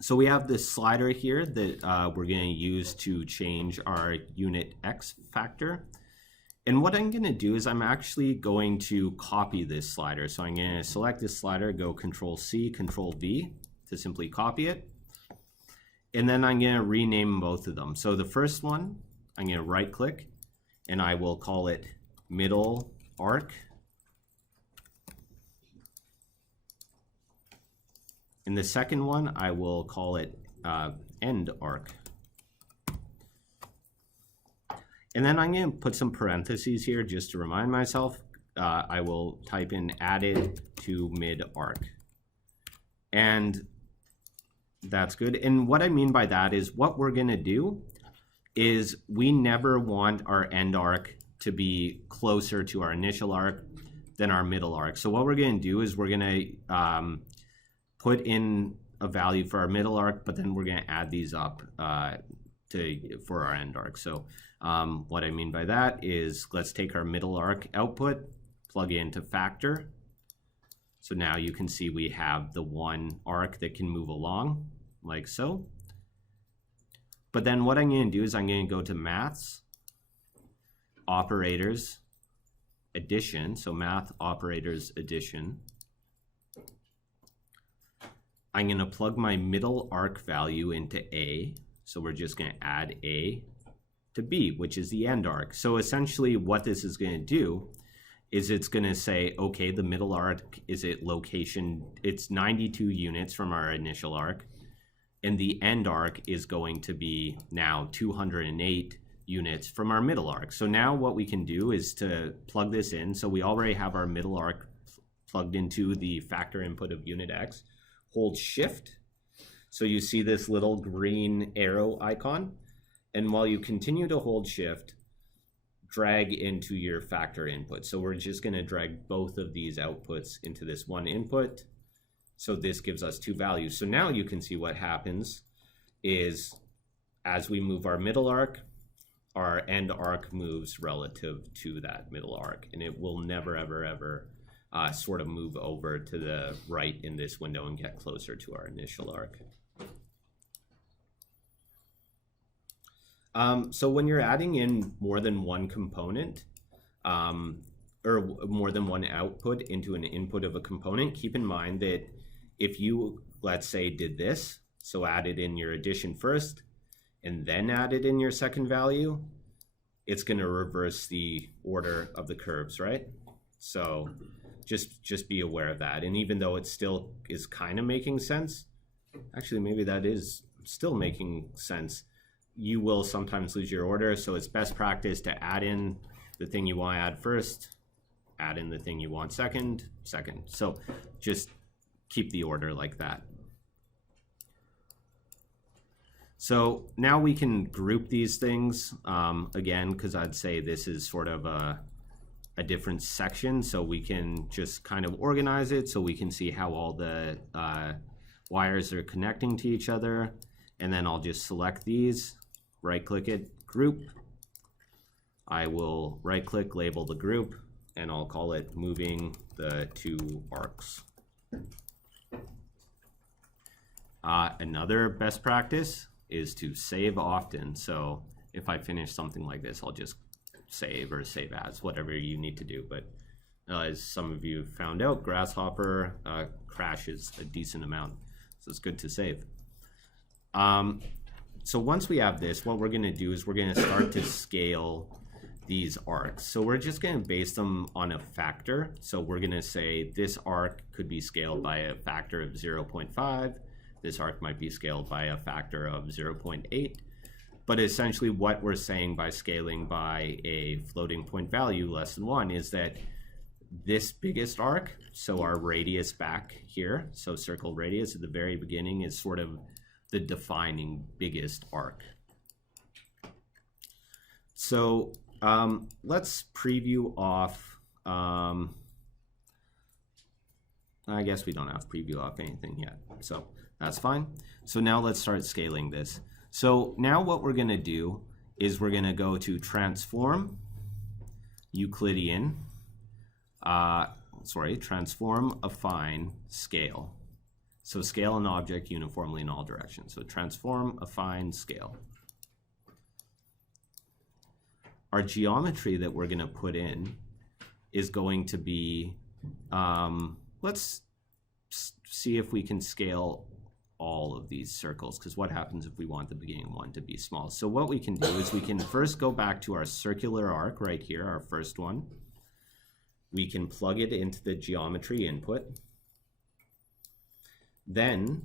So we have this slider here that we're going to use to change our unit X factor. And what I'm going to do is I'm actually going to copy this slider. So I'm going to select this slider, go Control-C, Control-V to simply copy it. And then I'm going to rename both of them. So the first one, I'm going to right click and I will call it middle arc. In the second one, I will call it end arc. And then I'm going to put some parentheses here just to remind myself. I will type in added to mid arc. And that's good. And what I mean by that is what we're going to do is we never want our end arc to be closer to our initial arc than our middle arc. So what we're going to do is we're going to put in a value for our middle arc, but then we're going to add these up for our end arc. So what I mean by that is let's take our middle arc output, plug it into factor. So now you can see we have the one arc that can move along like so. But then what I'm going to do is I'm going to go to maths, operators, addition. So math operators addition. I'm going to plug my middle arc value into A. So we're just going to add A to B, which is the end arc. So essentially what this is going to do is it's going to say, okay, the middle arc is at location, it's 92 units from our initial arc, and the end arc is going to be now 208 units from our middle arc. So now what we can do is to plug this in. So we already have our middle arc plugged into the factor input of unit X. Hold shift. So you see this little green arrow icon. And while you continue to hold shift, drag into your factor input. So we're just going to drag both of these outputs into this one input. So this gives us two values. So now you can see what happens is as we move our middle arc, our end arc moves relative to that middle arc. And it will never, ever, ever sort of move over to the right in this window and get closer to our initial arc. So when you're adding in more than one component or more than one output into an input of a component, keep in mind that if you, let's say, did this, so added in your addition first and then added in your second value, it's going to reverse the order of the curves, right? So just be aware of that. And even though it still is kind of making sense, actually maybe that is still making sense, you will sometimes lose your order. So it's best practice to add in the thing you want to add first, add in the thing you want second. So just keep the order like that. So now we can group these things again, because I'd say this is sort of a different section, so we can just kind of organize it so we can see how all the wires are connecting to each other. And then I'll just select these, right click it, group. I will right click, label the group, and I'll call it moving the two arcs. Another best practice is to save often. So if I finish something like this, I'll just save or save as, whatever you need to do. But as some of you found out, Grasshopper crashes a decent amount, so it's good to save. So once we have this, what we're going to do is we're going to start to scale these arcs. So we're just going to base them on a factor. So we're going to say this arc could be scaled by a factor of 0.5. This arc might be scaled by a factor of 0.8. But essentially what we're saying by scaling by a floating point value less than 1 is that this biggest arc, so our radius back here, so circle radius at the very beginning, is sort of the defining biggest arc. So let's preview off, I guess we don't have preview off anything yet, so that's fine. So now let's start scaling this. So now what we're going to do is we're going to go to transform Euclidean, transform, affine, scale. So scale an object uniformly in all directions. So transform, affine, scale. Our geometry that we're going to put in is going to be, let's see if we can scale all of these circles, because what happens if we want the beginning one to be small? So what we can do is we can first go back to our circular arc right here, our first one. We can plug it into the geometry input. Then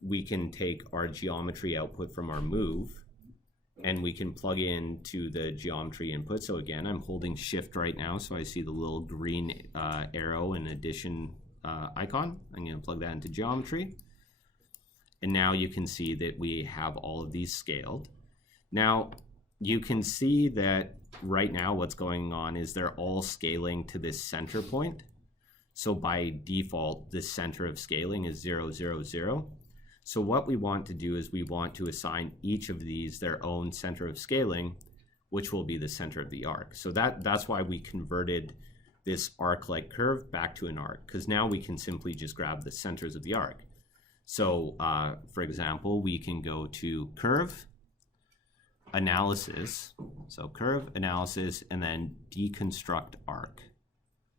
we can take our geometry output from our move and we can plug into the geometry input. So again, I'm holding shift right now, so I see the little green arrow and addition icon. I'm going to plug that into geometry. And now you can see that we have all of these scaled. Now you can see that right now what's going on is they're all scaling to this center point. So by default, the center of scaling is 0, 0, 0. So what we want to do is we want to assign each of these their own center of scaling, which will be the center of the arc. So that's why we converted this arc-like curve back to an arc, because now we can simply just grab the centers of the arc. So for example, we can go to curve, analysis, so curve, analysis, and then deconstruct arc.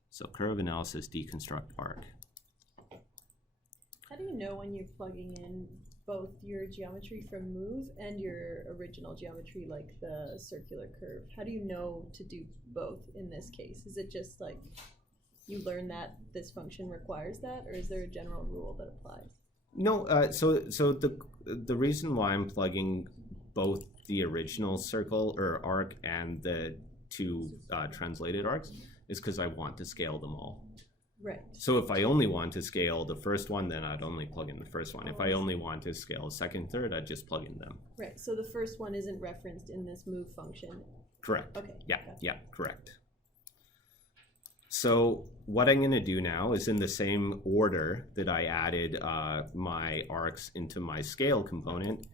So curve, analysis, deconstruct arc. How do you know when you're plugging in both your geometry from move and your original geometry, like the circular curve? How do you know to do both in this case? Is it just like you learn that this function requires that, or is there a general rule that applies? No, so the reason why I'm plugging both the original circle or arc and the two translated arcs is because I want to scale them all. Right. So if I only want to scale the first one, then I'd only plug in the first one. If I only want to scale second, third, I'd just plug in them. Right, so the first one isn't referenced in this move function. Correct. Okay. Yeah, gotcha. yeah, correct. So what I'm going to do now is in the same order that I added my arcs into my scale component,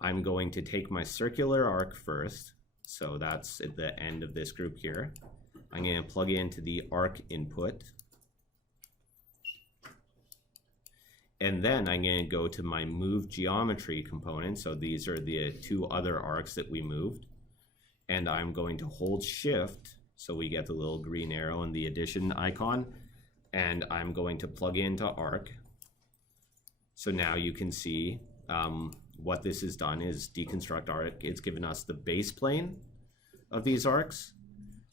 I'm going to take my circular arc first. So that's at the end of this group here. I'm going to plug it into the arc input. And then I'm going to go to my move geometry component. So these are the two other arcs that we moved. And I'm going to hold shift, so we get the little green arrow and the addition icon. And I'm going to plug into arc. So now you can see what this has done is deconstruct arc. It's given us the base plane, of these arcs.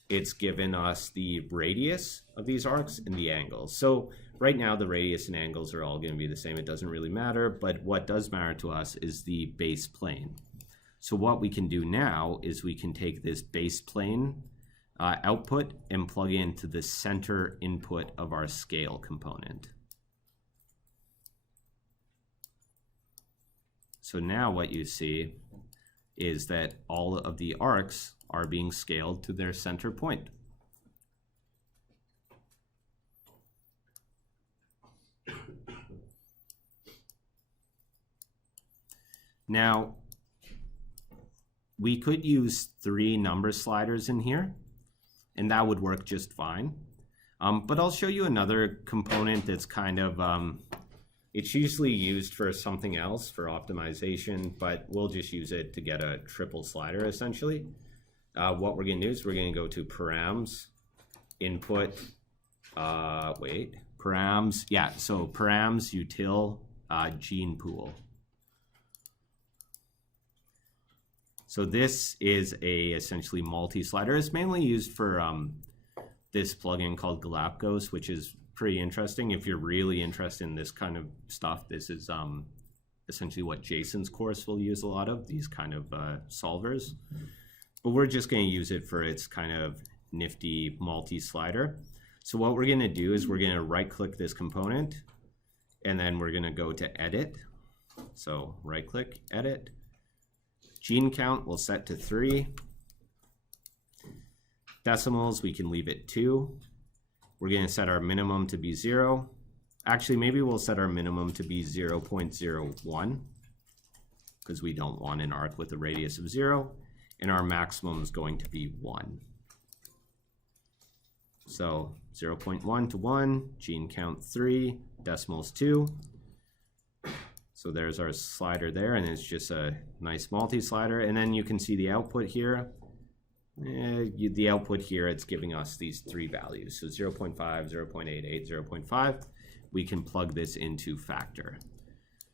It's given us the radius of these arcs and the angles. So right now the radius and angles are all going to be the same. It doesn't really matter, but what does matter to us is the base plane. So what we can do now is we can take this base plane output and plug into the center input of our scale component. So now what you see is that all of the arcs are being scaled to their center point. Now, we could use 3 number sliders in here, and that would work just fine. But I'll show you another component that's kind of, it's usually used for something else, for optimization, but we'll just use it to get a triple slider, essentially. What we're going to do is we're going to go to params, input, params, yeah, so params, util, gene pool. So this is a essentially multi-slider. It's mainly used for this plugin called Galapagos, which is pretty interesting. If you're really interested in this kind of stuff, this is essentially what Jason's course will use a lot of, these kind of solvers. But we're just going to use it for its kind of nifty multi-slider. So what we're going to do is we're going to right-click this component, and then we're going to go to Edit. So right-click, Edit. Gene count we'll set to 3. Decimals, we can leave it 2. We're going to set our minimum to be 0. Actually, maybe we'll set our minimum to be 0.01 because we don't want an arc with a radius of 0. And our maximum is going to be 1. So 0.1 to 1, gene count 3, decimals 2. So there's our slider there, and it's just a nice multi-slider. And then you can see the output here. The output here, it's giving us these 3 values. So 0.5, 0.88, 0.5. We can plug this into factor.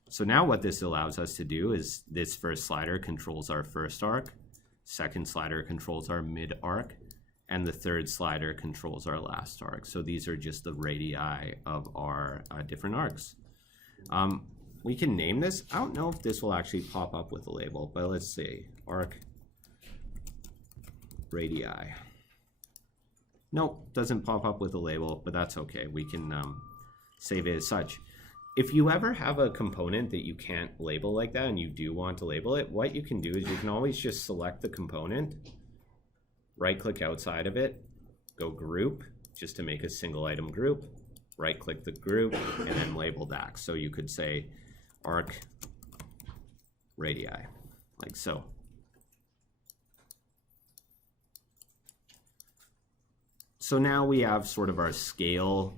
So now what this allows us to do is this first slider controls our first arc. Second slider controls our mid arc. And the third slider controls our last arc. So these are just the radii of our different arcs. We can name this. I don't know if this will actually pop up with a label, but let's see. Arc radii. Nope, doesn't pop up with a label, but that's okay. We can save it as such. If you ever have a component that you can't label like that and you do want to label it, what you can do is you can always just select the component, right-click outside of it, go group, just to make a single item group, right-click the group, and then label that. So you could say arc radii, like so. So now we have sort of our scale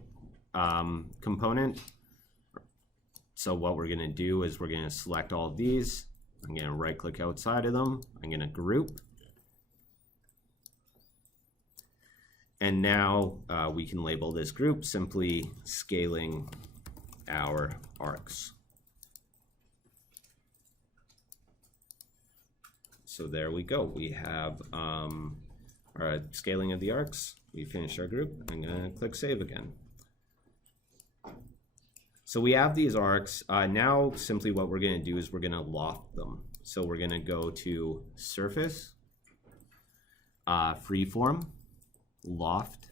component. So what we're going to do is we're going to select all of these. I'm going to right-click outside of them. I'm going to group. And now we can label this group simply scaling our arcs. So there we go. We have our scaling of the arcs. We finished our group. I'm going to click save again. So we have these arcs. Now simply what we're going to do is we're going to loft them. So we're going to go to Surface, Freeform, Loft.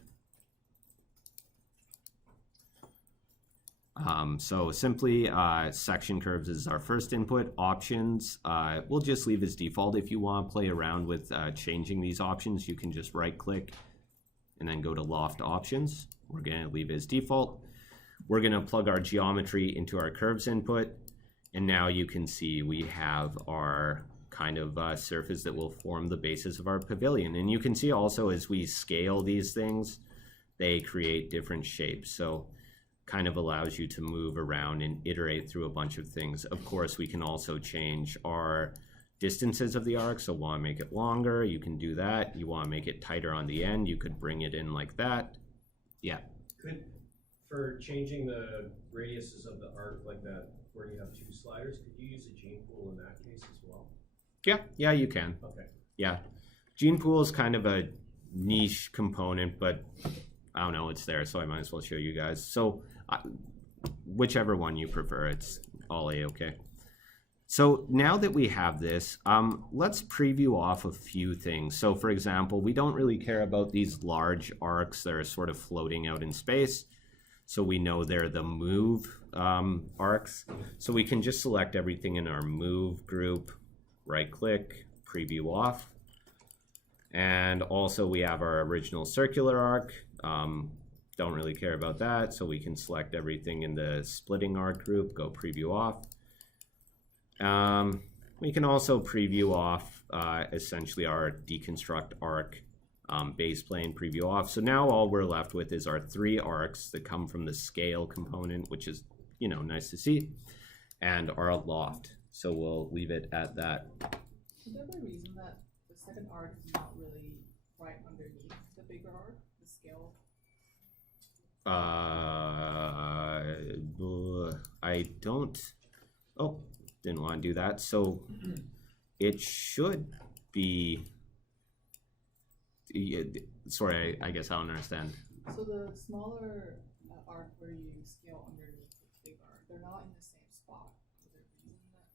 So simply section curves is our first input. Options we'll just leave as default. If you want to play around with changing these options, you can just right click and then go to Loft Options. We're going to leave it as default. We're going to plug our geometry into our curves input, and now you can see we have our kind of surface that will form the basis of our pavilion. And you can see also as we scale these things, they create different shapes. So kind of allows you to move around and iterate through a bunch of things. Of course, we can also change our distances of the arc. So want to make it longer, you can do that. You want to make it tighter on the end, you could bring it in like that. Yeah. For changing the radiuses of the arc like that, where you have 2 sliders, could you use a gene pool in that case as well? Yeah, you can. Okay. Yeah. Gene pool is kind of a niche component, but I don't know, it's there, so I might as well show you guys. So whichever one you prefer, it's all A-okay. So now that we have this, let's preview off a few things. So for example, we don't really care about these large arcs that are sort of floating out in space. So we know they're the move arcs. So we can just select everything in our move group, right click, preview off. And also we have our original circular arc. Don't really care about that. So we can select everything in the splitting arc group, go preview off. We can also preview off essentially our deconstruct arc base plane, preview off. So now all we're left with is our 3 arcs that come from the scale component, which is, you know, nice to see, and our loft. So we'll leave it at that. Is there a reason that the second arc is not really right underneath the bigger arc, the scale? I don't, oh, didn't want to do that. So it should be, sorry, I guess I don't understand. So the smaller arc where you scale underneath the big arc, they're not in the same spot. Is there a reason that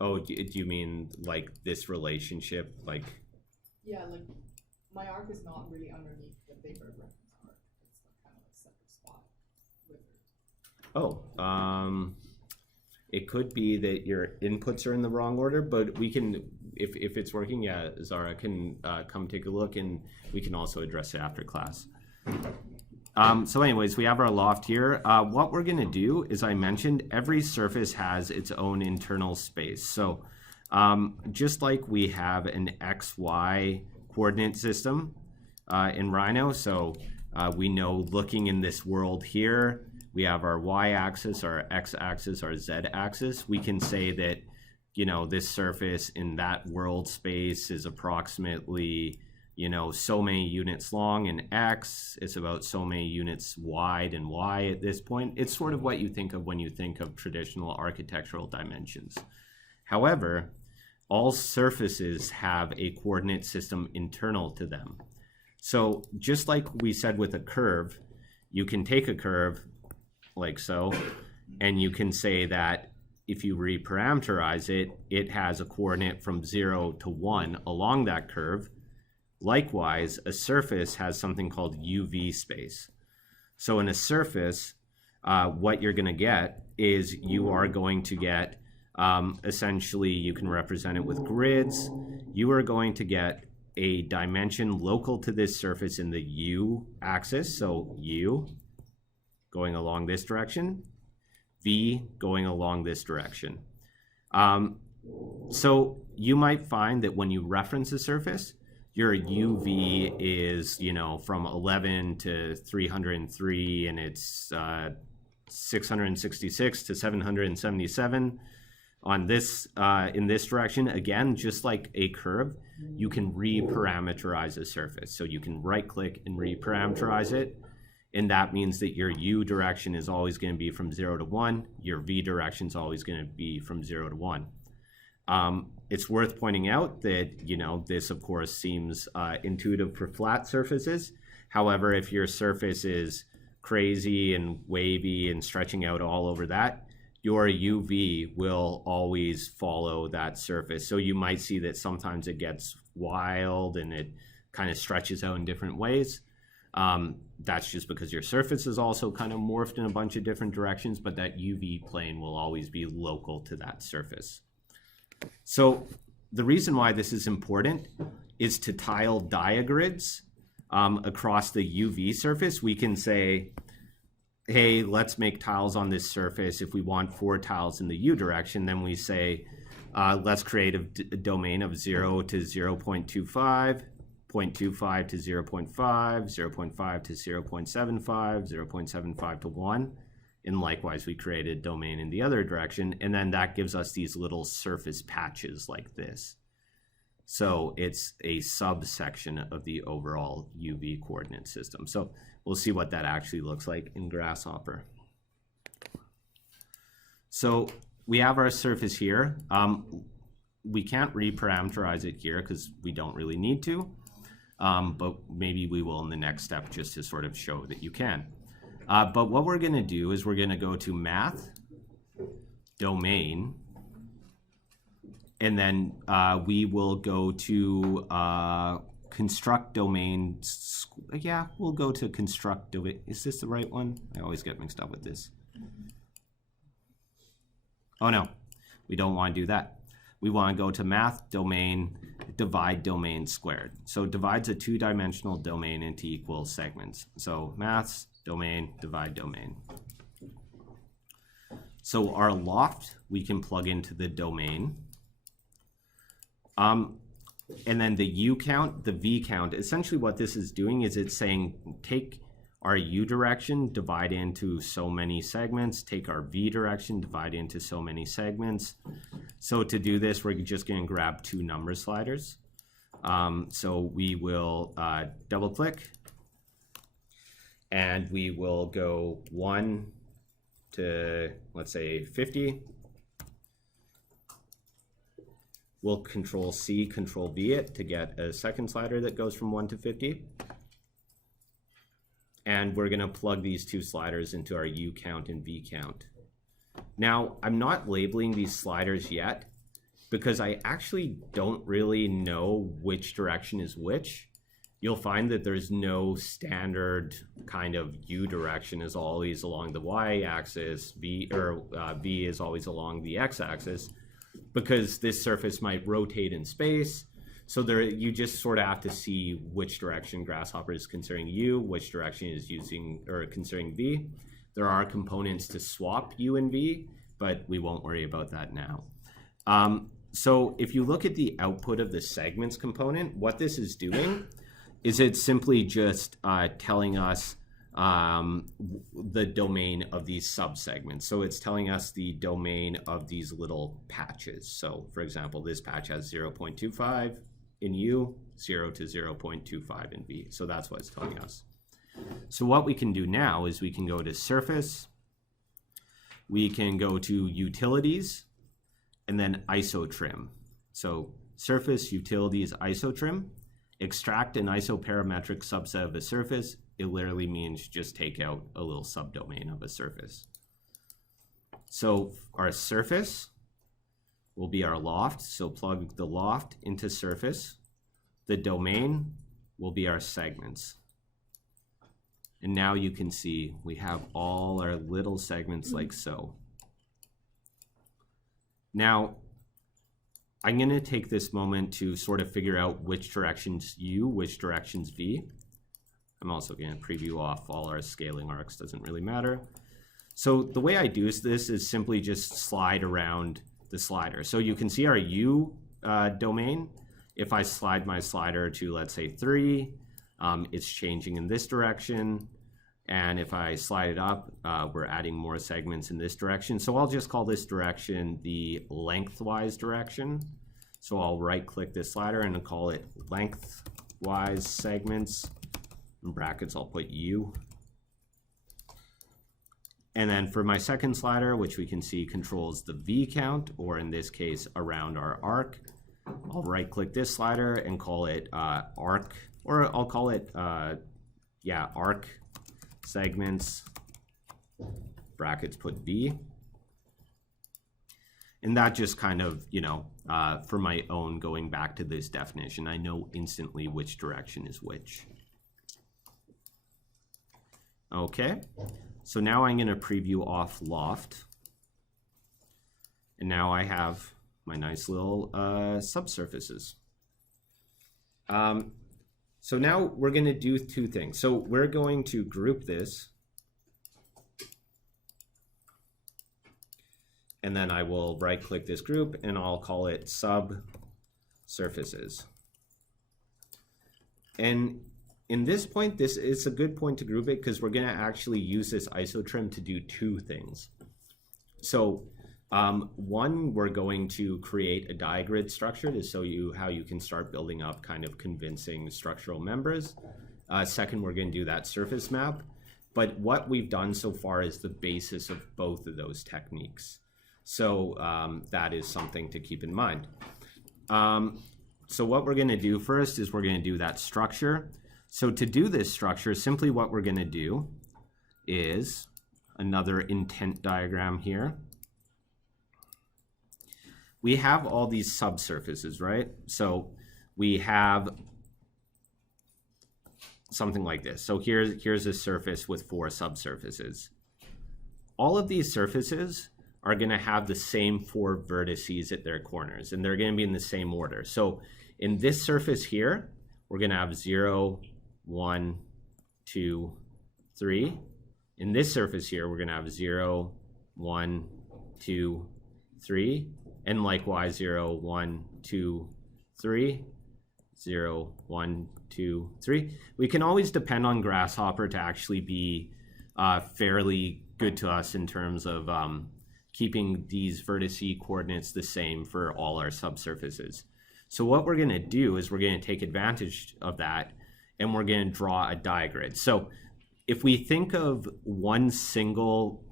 Oh, do you mean like this relationship? Like, yeah, like my arc is not really underneath the bigger reference arc. It's like kind of a separate spot with it. oh, it could be that your inputs are in the wrong order, but we can, if it's working, yeah, Zara can come take a look, and we can also address it after class. So anyways, we have our loft here. What we're gonna do, is I mentioned, every surface has its own internal space. So just like we have an XY coordinate system in Rhino, so we know looking in this world here, we have our y-axis, our x-axis, our z-axis. We can say that, you know, this surface in that world space is approximately, you know, so many units long in x. It's about so many units wide in y at this point. It's sort of what you think of when you think of traditional architectural dimensions. However, all surfaces have a coordinate system internal to them. So just like we said with a curve, you can take a curve like so, and you can say that if you reparameterize it, it has a coordinate from 0 to 1 along that curve. Likewise, a surface has something called UV space. So in a surface, what you're going to get is you are going to get, essentially, you can represent it with grids. You are going to get a dimension local to this surface in the U axis, so U going along this direction, V going along this direction. So you might find that when you reference a surface, your UV is, you know, from 11 to 303, and it's 666 to 777 on this, in this direction. Again, just like a curve, you can reparameterize a surface. So you can right click and reparameterize it. And that means that your U direction is always going to be from 0 to 1. Your V direction is always going to be from 0 to 1. It's worth pointing out that, you know, this of course seems intuitive for flat surfaces. However, if your surface is crazy and wavy and stretching out all over that, your UV will always follow that surface. So you might see that sometimes it gets wild and it kind of stretches out in different ways. That's just because your surface is also kind of morphed in a bunch of different directions, but that UV plane will always be local to that surface. So the reason why this is important is to tile diagrids across the UV surface. We can say, hey, let's make tiles on this surface. If we want 4 tiles in the U direction, then we say, let's create a domain of 0 to 0.25, 0.25 to 0.5, 0.5 to 0.75, 0.75 to 1. And likewise, we created a domain in the other direction. And then that gives us these little surface patches like this. So it's a subsection of the overall UV coordinate system. So we'll see what that actually looks like in Grasshopper. So we have our surface here. we can't reparameterize it here because we don't really need to, but maybe we will in the next step just to sort of show that you can. But what we're going to do is we're going to go to math, domain, and then we will go to construct domain. Yeah, we'll go to construct domain. Is this the right one? I always get mixed up with this. Oh no, we don't want to do that. We want to go to math, domain, divide domain squared. So divides a two-dimensional domain into equal segments. So maths, domain, divide domain. So our loft, we can plug into the domain. And then the U count, the V count, essentially what this is doing is it's saying take our U direction, divide into so many segments, take our V direction, divide into so many segments. So to do this, we're just going to grab two number sliders. So we will double click and we will go 1 to, let's say, 50. We'll Control C, Control V it to get a second slider that goes from 1 to 50. And we're going to plug these two sliders into our U count and V count. Now, I'm not labeling these sliders yet because I actually don't really know which direction is which. You'll find that there's no standard kind of U direction is always along the Y axis, V is always along the X axis, because this surface might rotate in space. So there, you just sort of have to see which direction Grasshopper is considering U, which direction is using or considering V. There are components to swap U and V, but we won't worry about that now. So if you look at the output of the segments component, what this is doing is it's simply just telling us the domain of these subsegments. So it's telling us the domain of these little patches. So for example, this patch has 0.25 in U, 0 to 0.25 in V. So that's what it's telling us. So what we can do now is we can go to Surface, we can go to Utilities, and then IsoTrim. So Surface, Utilities, IsoTrim. Extract an isoparametric subset of a surface. It literally means just take out a little subdomain of a surface. So our surface will be our loft. So plug the loft into surface. The domain will be our segments. And now you can see we have all our little segments like so. Now, I'm going to take this moment to sort of figure out which directions U, which directions V. I'm also going to preview off all our scaling arcs, doesn't really matter. So the way I do this is simply just slide around the slider. So you can see our U domain. If I slide my slider to, let's say, 3, it's changing in this direction. And if I slide it up, we're adding more segments in this direction. So I'll just call this direction the lengthwise direction. So I'll right-click this slider and call it lengthwise segments. In brackets, I'll put U. And then for my second slider, which we can see controls the V count, or in this case, around our arc, I'll right-click this slider and call it arc, or I'll call it, arc segments, brackets, put V. And that just kind of, for my own going back to this definition, I know instantly which direction is which. Okay, so now I'm going to preview off loft. And now I have my nice little subsurfaces. So now we're going to do two things. So we're going to group this. And then I will right-click this group and I'll call it subsurfaces. And in this point, this is a good point to group it because we're going to actually use this isotrim to do two things. So one, we're going to create a diagrid structure to show you how you can start building up kind of convincing structural members. Second, we're going to do that surface map. But what we've done so far is the basis of both of those techniques. So that is something to keep in mind. So what we're going to do first is we're going to do that structure. So to do this structure, simply what we're going to do is another intent diagram here. We have all these subsurfaces, right? So we have something like this. So here's a surface with 4 subsurfaces. All of these surfaces are going to have the same 4 vertices at their corners, and they're going to be in the same order. So in this surface here, we're going to have 0, 1, 2, 3. In this surface here, we're going to have 0, 1, 2, 3. And likewise, 0, 1, 2, 3. 0, 1, 2, 3. We can always depend on Grasshopper to actually be fairly good to us in terms of keeping these vertice coordinates the same for all our subsurfaces. So what we're going to do is we're going to take advantage of that, and we're going to draw a digrid. So if we think of one single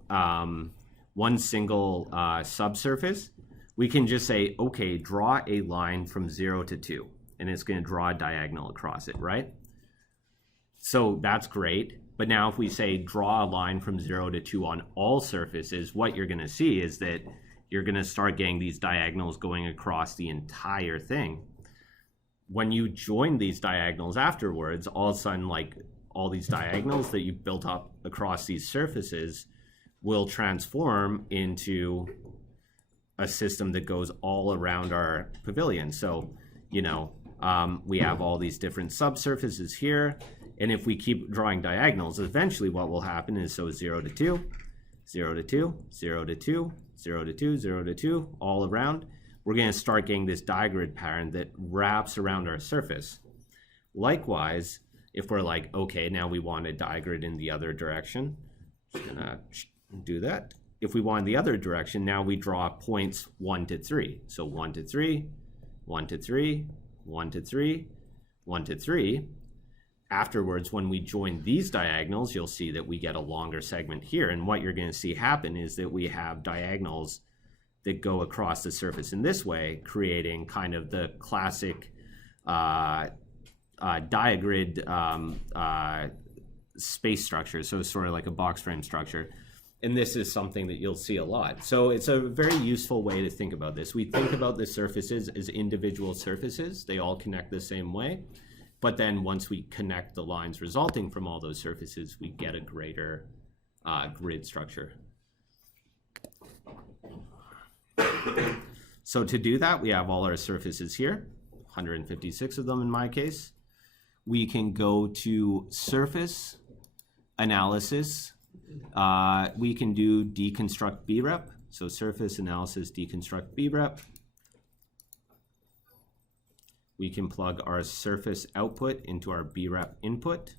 subsurface, we can just say, okay, draw a line from 0 to 2, and it's going to draw a diagonal across it, right? So that's great. But now if we say draw a line from 0 to 2 on all surfaces, what you're going to see is that you're going to start getting these diagonals going across the entire thing. When you join these diagonals afterwards, all of a sudden, like, all these diagonals that you've built up across these surfaces will transform into a system that goes all around our pavilion. So, you know, we have all these different subsurfaces here. And if we keep drawing diagonals, eventually what will happen is, so 0 to 2, 0 to 2, 0 to 2, 0 to 2, 0 to 2, all around, we're going to start getting this digrid pattern that wraps around our surface. Likewise, if we're like, okay, now we want a digrid in the other direction, just going to do that. If we want the other direction, now we draw points 1 to 3. So 1 to 3, 1 to 3, 1 to 3, 1 to 3. Afterwards, when we join these diagonals, you'll see that we get a longer segment here. And what you're going to see happen is that we have diagonals that go across the surface in this way, creating kind of the classic digrid space structure. So it's sort of like a box frame structure. And this is something that you'll see a lot. So it's a very useful way to think about this. We think about the surfaces as individual surfaces. They all connect the same way. But then once we connect the lines resulting from all those surfaces, we get a greater grid structure. So to do that, we have all our surfaces here, 156 of them in my case. We can go to surface analysis. We can do deconstruct BREP. So surface analysis, deconstruct BREP. We can plug our surface output into our BREP input.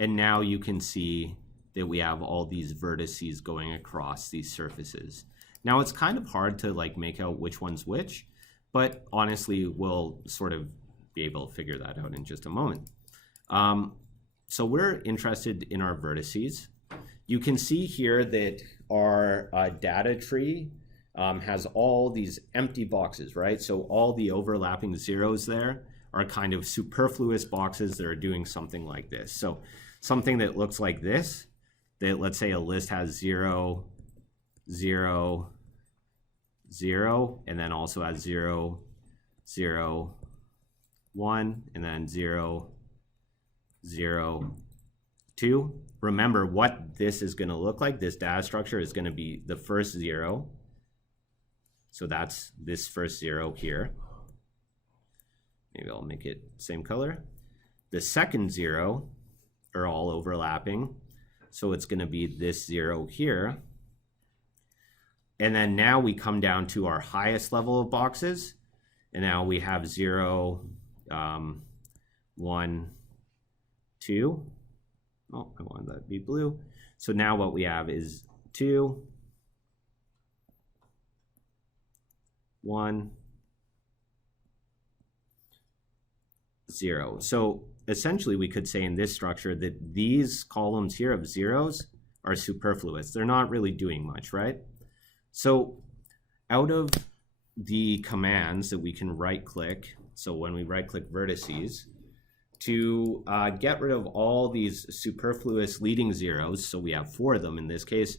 And now you can see that we have all these vertices going across these surfaces. Now it's kind of hard to like make out which one's which, but honestly, we'll sort of be able to figure that out in just a moment. So we're interested in our vertices. You can see here that our data tree has all these empty boxes, right? So all the overlapping zeros there are kind of superfluous boxes that are doing something like this. So something that looks like this, that let's say a list has 0, 0, 0, and then also has 0, 0, 1, and then 0, 0, 2. Remember what this is going to look like. This data structure is going to be the first 0. So that's this first 0 here. Maybe I'll make it same color. The second 0 are all overlapping. So it's going to be this 0 here. And then now we come down to our highest level of boxes. And now we have 0, 1, 2. Oh, I wanted that to be blue. So now what we have is 2, 1, 0. So essentially we could say in this structure that these columns here of zeros are superfluous. They're not really doing much, right? So out of the commands that we can right click. So when we right click vertices, to get rid of all these superfluous leading zeros, so we have 4 of them in this case,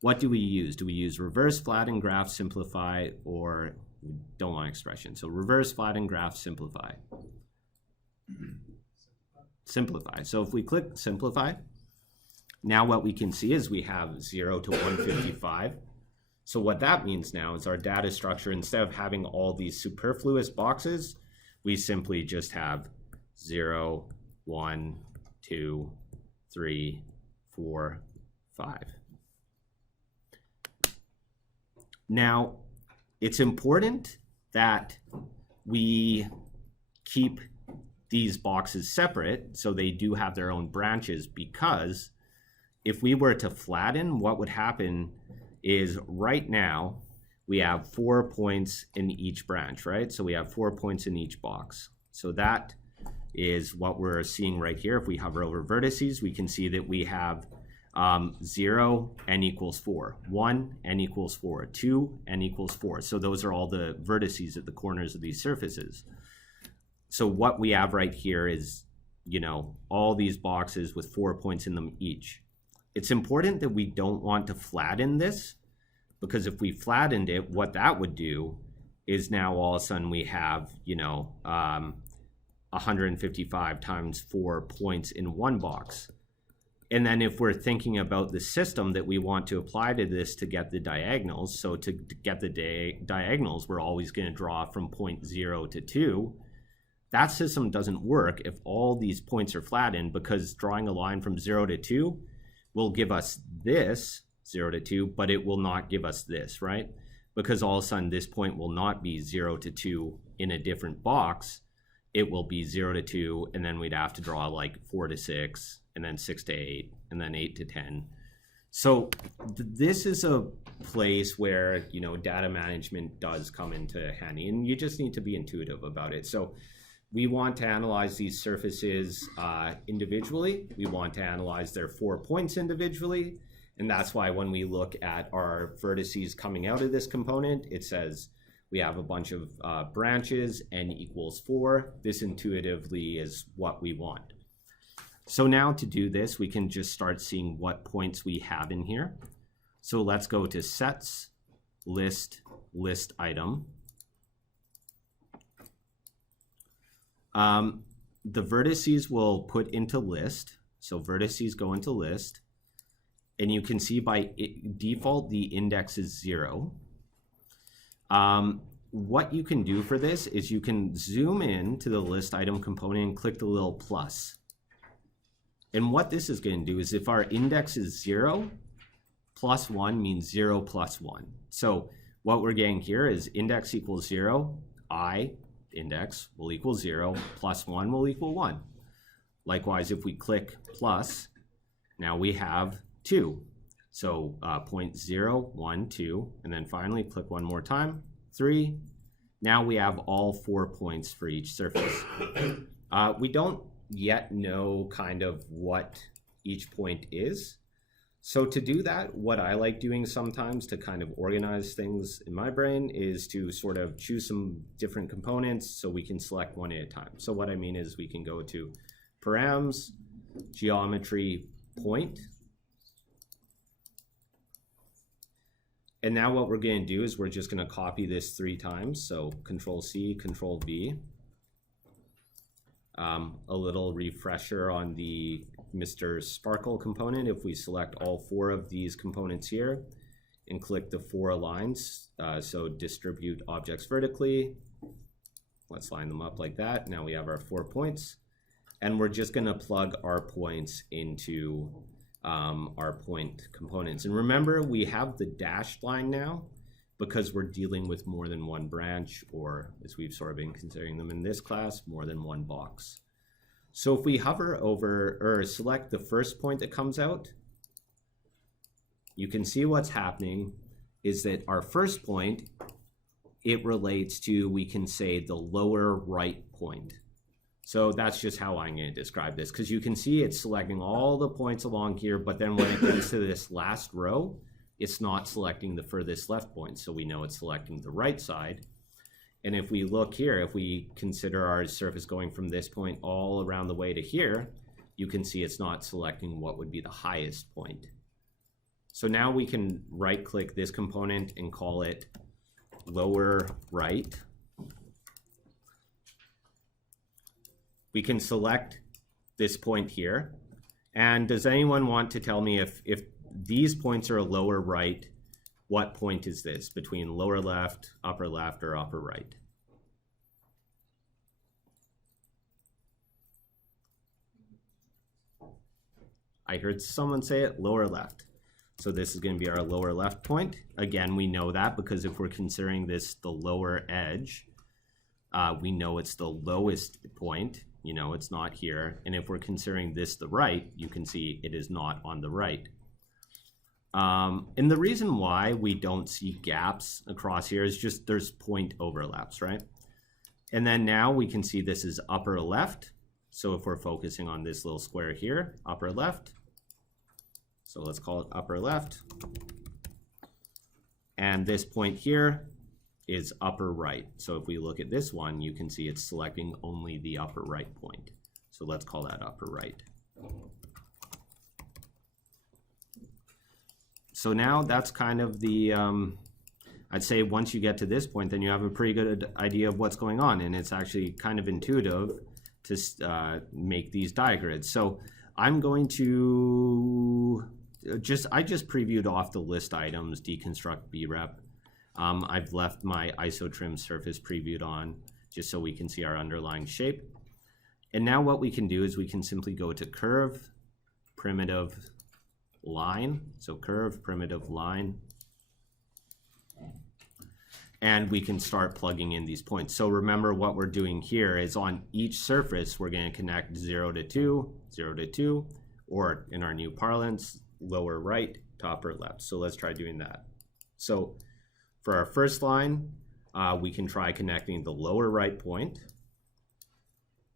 what do we use? Do we use reverse, flatten, graph, simplify, or we don't want expression? So reverse, flatten, graph, simplify. Simplify. So if we click simplify, now what we can see is we have 0 to 155. So what that means now is our data structure, instead of having all these superfluous boxes, we simply just have 0, 1, 2, 3, 4, 5. Now, it's important that we keep these boxes separate so they do have their own branches, because if we were to flatten, what would happen is right now we have 4 points in each branch, right? So we have 4 points in each box. So that is what we're seeing right here. If we hover over vertices, we can see that we have 0, n equals 4, 1, n equals 4, 2, n equals 4. So those are all the vertices at the corners of these surfaces. So what we have right here is, you know, all these boxes with 4 points in them each. It's important that we don't want to flatten this, because if we flattened it, what that would do is now all of a sudden we have, you know, 155 times 4 points in one box. And then if we're thinking about the system that we want to apply to this to get the diagonals, so to get the diagonals, we're always going to draw from point 0 to 2. That system doesn't work if all these points are flattened, because drawing a line from 0 to 2 will give us this, 0 to 2, but it will not give us this, right? Because all of a sudden this point will not be 0 to 2 in a different box. It will be 0 to 2, and then we'd have to draw like 4 to 6, and then 6 to 8, and then 8 to 10. So this is a place where, you know, data management does come into handy, and you just need to be intuitive about it. So we want to analyze these surfaces individually. We want to analyze their 4 points individually. And that's why when we look at our vertices coming out of this component, it says we have a bunch of branches, n equals 4. This intuitively is what we want. So now to do this, we can just start seeing what points we have in here. So let's go to sets, list, list item. The vertices will put into list. So vertices go into list. And you can see by default, the index is 0. What you can do for this is you can zoom in to the list item component and click the little plus. And what this is going to do is if our index is 0, plus 1 means 0 plus 1. So what we're getting here is index equals 0, I index will equal 0, plus 1 will equal 1. Likewise, if we click plus, now we have 2. So 0, 1, 2, and then finally click one more time, 3. Now we have all 4 points for each surface. We don't yet know kind of what each point is. So to do that, what I like doing sometimes to kind of organize things in my brain is to sort of choose some different components so we can select one at a time. So what I mean is we can go to params, geometry, point. And now what we're going to do is we're just going to copy this 3 times. So Control C, Control V. A little refresher on the Mr. Sparkle component. If we select all 4 of these components here and click the 4 lines, so distribute objects vertically, let's line them up like that. Now we have our 4 points, and we're just going to plug our points into our point components. And remember, we have the dashed line now because we're dealing with more than one branch, or as we've sort of been considering them in this class, more than one box. So if we hover over or select the first point that comes out, you can see what's happening is that our first point, it relates to, we can say, the lower right point. So that's just how I'm going to describe this, because you can see it's selecting all the points along here, but then when it gets to this last row, it's not selecting the furthest left point, so we know it's selecting the right side. And if we look here, if we consider our surface going from this point all around the way to here, you can see it's not selecting what would be the highest point. So now we can right-click this component and call it lower right. We can select this point here. And does anyone want to tell me if these points are a lower right, what point is this between lower left, or upper right? I heard someone say it, lower left. So this is going to be our lower left point. Again, we know that because if we're considering this the lower edge, we know it's the lowest point. You know, it's not here. And if we're considering this the right, you can see it is not on the right. And the reason why we don't see gaps across here is just there's point overlaps, right? And then now we can see this is upper left. So if we're focusing on this little square here, upper left. So let's call it upper left. And this point here is upper right. So if we look at this one, you can see it's selecting only the upper right point. So let's call that upper right. So now that's kind of the, I'd say once you get to this point, then you have a pretty good idea of what's going on. And it's actually kind of intuitive to make these diagrids. So I'm going to I just previewed off the list items, deconstruct BREP. I've left my isotrim surface previewed on just so we can see our underlying shape. And now what we can do is we can simply go to curve, primitive line. So curve, primitive line. And we can start plugging in these points. So remember what we're doing here is on each surface, we're going to connect 0 to 2, 0 to 2, or in our new parlance, lower right to upper left. So let's try doing that. So for our first line, we can try connecting the lower right point,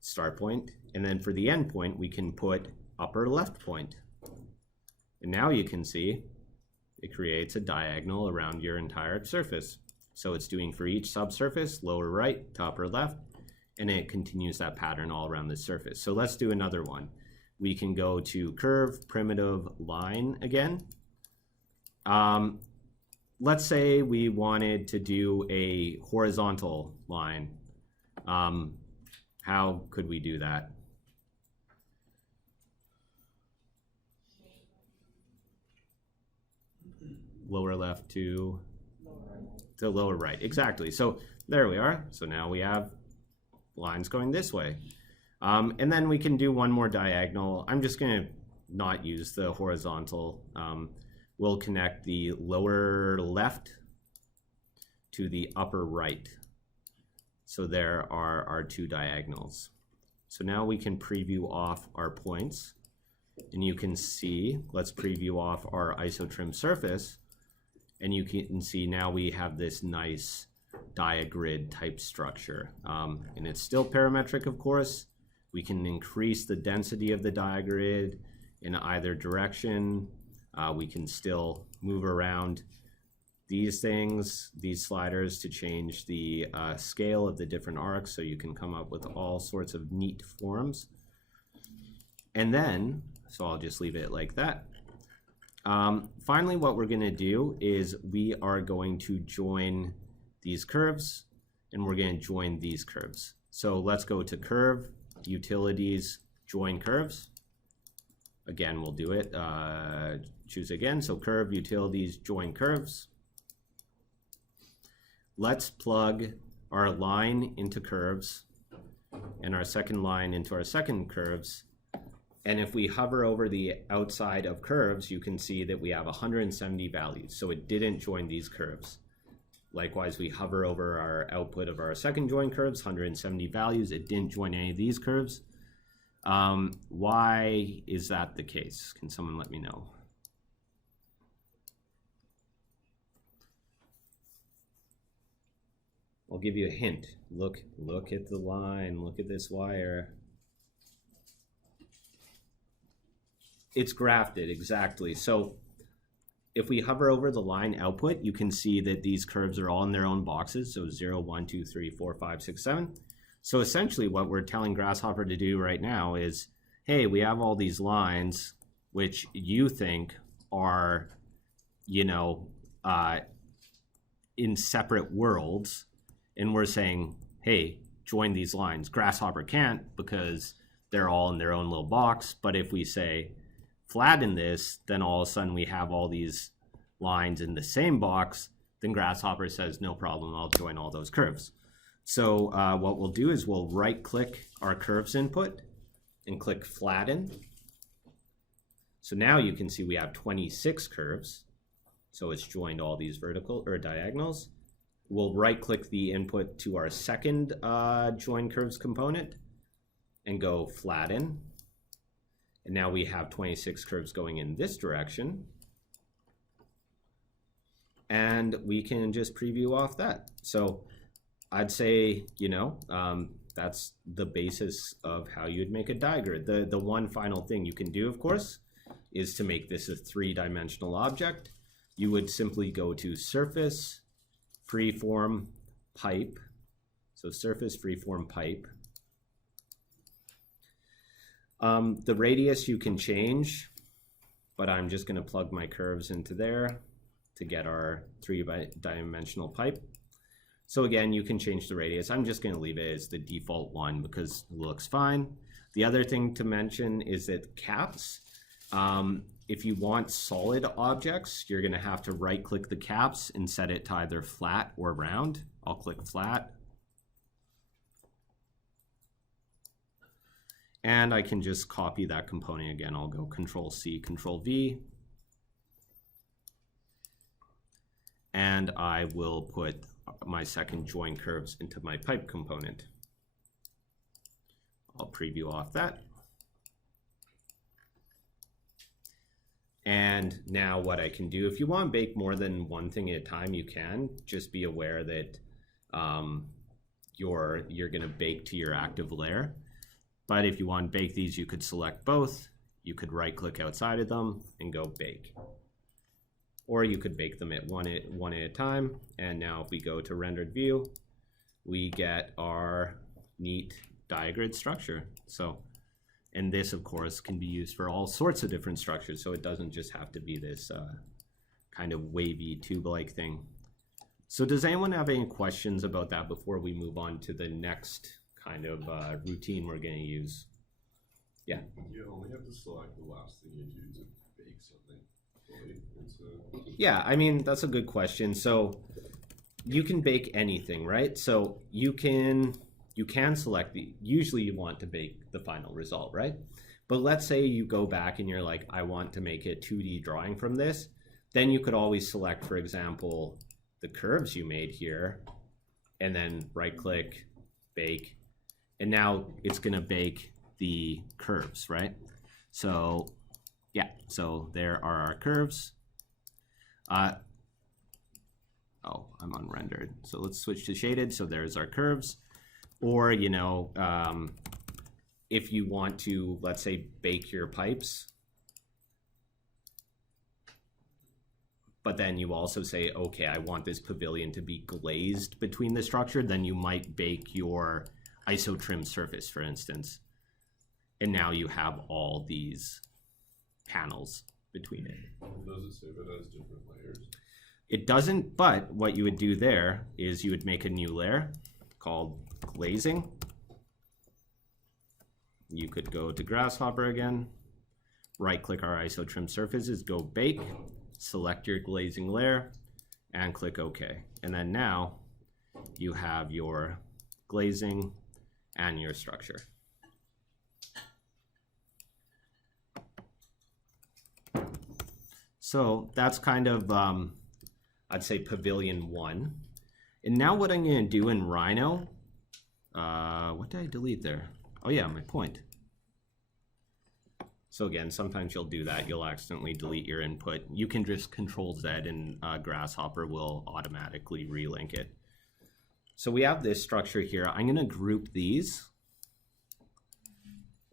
start point, and then for the end point, we can put upper left point. And now you can see it creates a diagonal around your entire surface. So it's doing for each subsurface, lower right to upper left, and it continues that pattern all around the surface. So let's do another one. We can go to curve, primitive line again. Let's say we wanted to do a horizontal line. How could we do that? Lower left to lower right, exactly. So there we are. So now we have lines going this way. And then we can do one more diagonal. I'm just going to not use the horizontal. We'll connect the lower left to the upper right. So there are our two diagonals. So now we can preview off our points. And you can see, let's preview off our isotrim surface. And you can see now we have this nice diagrid type structure. And it's still parametric, of course. We can increase the density of the diagrid in either direction. We can still move around these things, these sliders, to change the scale of the different arcs, so you can come up with all sorts of neat forms. And then, so I'll just leave it like that. Finally, what we're going to do is we are going to join these curves, and we're going to join these curves. So let's go to curve, utilities, join curves. Again, we'll do it. Choose again. So curve, utilities, join curves. Let's plug our line into curves and our second line into our second curves. And if we hover over the outside of curves, you can see that we have 170 values. So it didn't join these curves. Likewise, we hover over our output of our second join curves, 170 values. It didn't join any of these curves. Why is that the case? Can someone let me know? I'll give you a hint. Look at the line. Look at this wire. It's grafted, exactly. So if we hover over the line output, you can see that these curves are all in their own boxes. So 0, 1, 2, 3, 4, 5, 6, 7. So essentially what we're telling Grasshopper to do right now is, hey, we have all these lines which you think are, you know, in separate worlds. And we're saying, hey, join these lines. Grasshopper can't because they're all in their own little box. But if we say flatten this, then all of a sudden we have all these lines in the same box. Then Grasshopper says, no problem, I'll join all those curves. So what we'll do is we'll right click our curves input and click flatten. So now you can see we have 26 curves. So it's joined all these vertical or diagonals. We'll right click the input to our second join curves component and go flatten. And now we have 26 curves going in this direction. And we can just preview off that. So I'd say, you know, that's the basis of how you'd make a digrid. The one final thing you can do, of course, is to make this a three-dimensional object. You would simply go to Surface, Freeform, Pipe. So Surface, Freeform, Pipe. The radius you can change, but I'm just going to plug my curves into there to get our three-dimensional pipe. So again, you can change the radius. I'm just going to leave it as the default one because it looks fine. The other thing to mention is that caps, if you want solid objects, you're going to have to right-click the caps and set it to either flat or round. I'll click flat. And I can just copy that component again. I'll go Control-C, Control-V. And I will put my second join curves into my pipe component. I'll preview off that. And now what I can do, if you want to bake more than one thing at a time, you can. Just be aware that you're going to bake to your active layer. But if you want to bake these, you could select both. You could right click outside of them and go bake. Or you could bake them at one at a time. And now if we go to rendered view, we get our neat Diagrid structure. So, and this of course can be used for all sorts of different structures. So it doesn't just have to be this kind of wavy tube-like thing. So does anyone have any questions about that before we move on to the next kind of routine we're going to use? Yeah. You only have to select the last thing you do to bake something. Yeah, I mean, that's a good question. So you can bake anything, right? So you can select usually you want to bake the final result, right? But let's say you go back and you're like, I want to make a 2D drawing from this. Then you could always select, for example, the curves you made here and then right click, bake. And now it's going to bake the curves, right? So yeah, so there are our curves. Oh, I'm unrendered. So let's switch to shaded. So there's our curves. Or, you know, if you want to, let's say, bake your pipes, but then you also say, okay, I want this pavilion to be glazed between the structure, then you might bake your ISO trim surface, for instance. And now you have all these panels between it. Does it say that it has different layers? It doesn't, but what you would do there is you would make a new layer called glazing. You could go to Grasshopper again, right click our ISO trim surfaces, go bake, select your glazing layer and click OK. And then now you have your glazing and your structure. So that's kind of, I'd say Pavillion 1. And now what I'm going to do in Rhino, what did I delete there? Oh yeah, my point. So again, sometimes you'll do that. You'll accidentally delete your input. You can just Control-Z and Grasshopper will automatically relink it. So we have this structure here. I'm going to group these.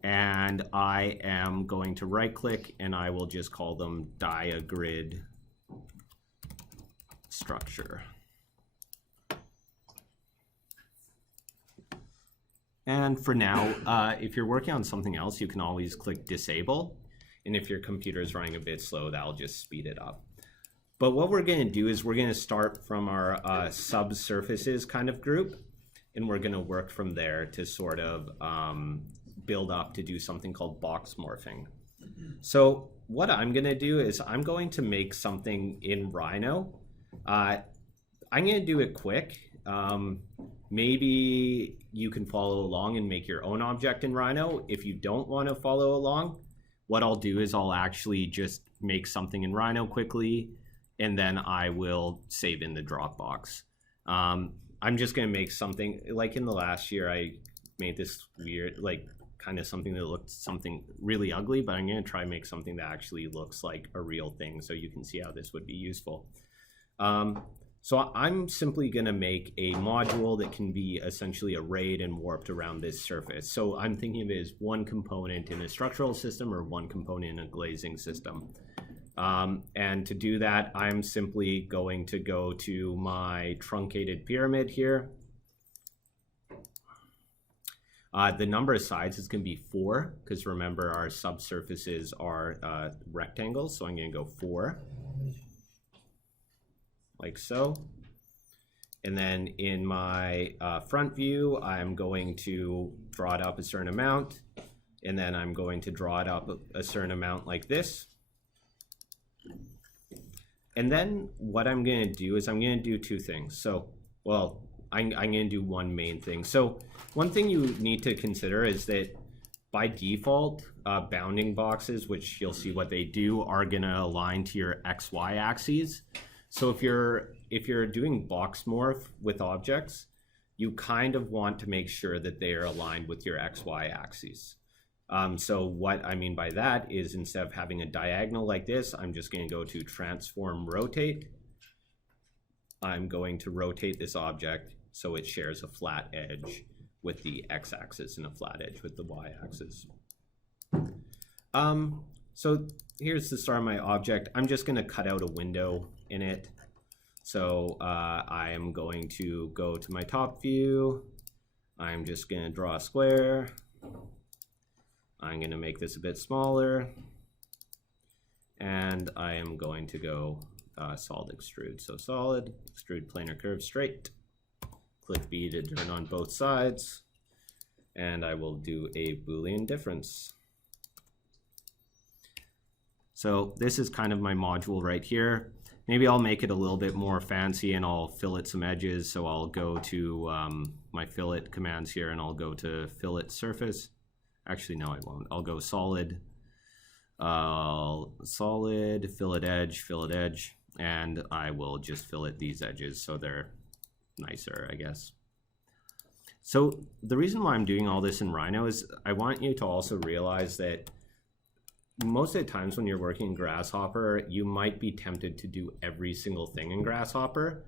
And I am going to right click and I will just call them Diagrid structure. And for now, if you're working on something else, you can always click disable. And if your computer is running a bit slow, that'll just speed it up. But what we're going to do is we're going to start from our subsurfaces kind of group, and we're going to work from there to sort of build up to do something called box morphing. So what I'm going to do is I'm going to make something in Rhino. I'm going to do it quick. Maybe you can follow along and make your own object in Rhino. If you don't want to follow along, what I'll do is I'll actually just make something in Rhino quickly, and then I will save in the Dropbox. I'm just going to make something, like in the last year, I made this weird, like kind of something that looked something really ugly, but I'm going to try and make something that actually looks like a real thing so you can see how this would be useful. So I'm simply going to make a module that can be essentially arrayed and warped around this surface. So I'm thinking of it as one component in a structural system or one component in a glazing system. And to do that, I'm simply going to go to my truncated pyramid here. The number of sides is going to be 4, because remember our subsurfaces are rectangles, so I'm going to go 4. Like so. And then in my front view, I'm going to draw it up a certain amount, and then I'm going to draw it up a certain amount like this. And then what I'm going to do is I'm going to do 2 things. So, well, I'm going to do one main thing. So one thing you need to consider is that by default, bounding boxes, which you'll see what they do, are going to align to your XY axes. So if you're doing box morph with objects, you kind of want to make sure that they are aligned with your XY axes. So what I mean by that is instead of having a diagonal like this, I'm just going to go to transform rotate. I'm going to rotate this object so it shares a flat edge with the x-axis and a flat edge with the y-axis. So here's the start of my object. I'm just going to cut out a window in it. So I am going to go to my top view. I'm just going to draw a square. I'm going to make this a bit smaller. And I am going to go solid extrude. So solid, extrude planar curve straight. Click B to turn on both sides. And I will do a Boolean difference. So this is kind of my module right here. Maybe I'll make it a little bit more fancy and I'll fillet some edges. So I'll go to my fillet commands here and I'll go to fillet surface. Actually, no, I won't. I'll go solid, solid, fillet edge, and I will just fillet these edges so they're nicer, I guess. So the reason why I'm doing all this in Rhino is I want you to also realize that most of the times when you're working in Grasshopper, you might be tempted to do every single thing in Grasshopper.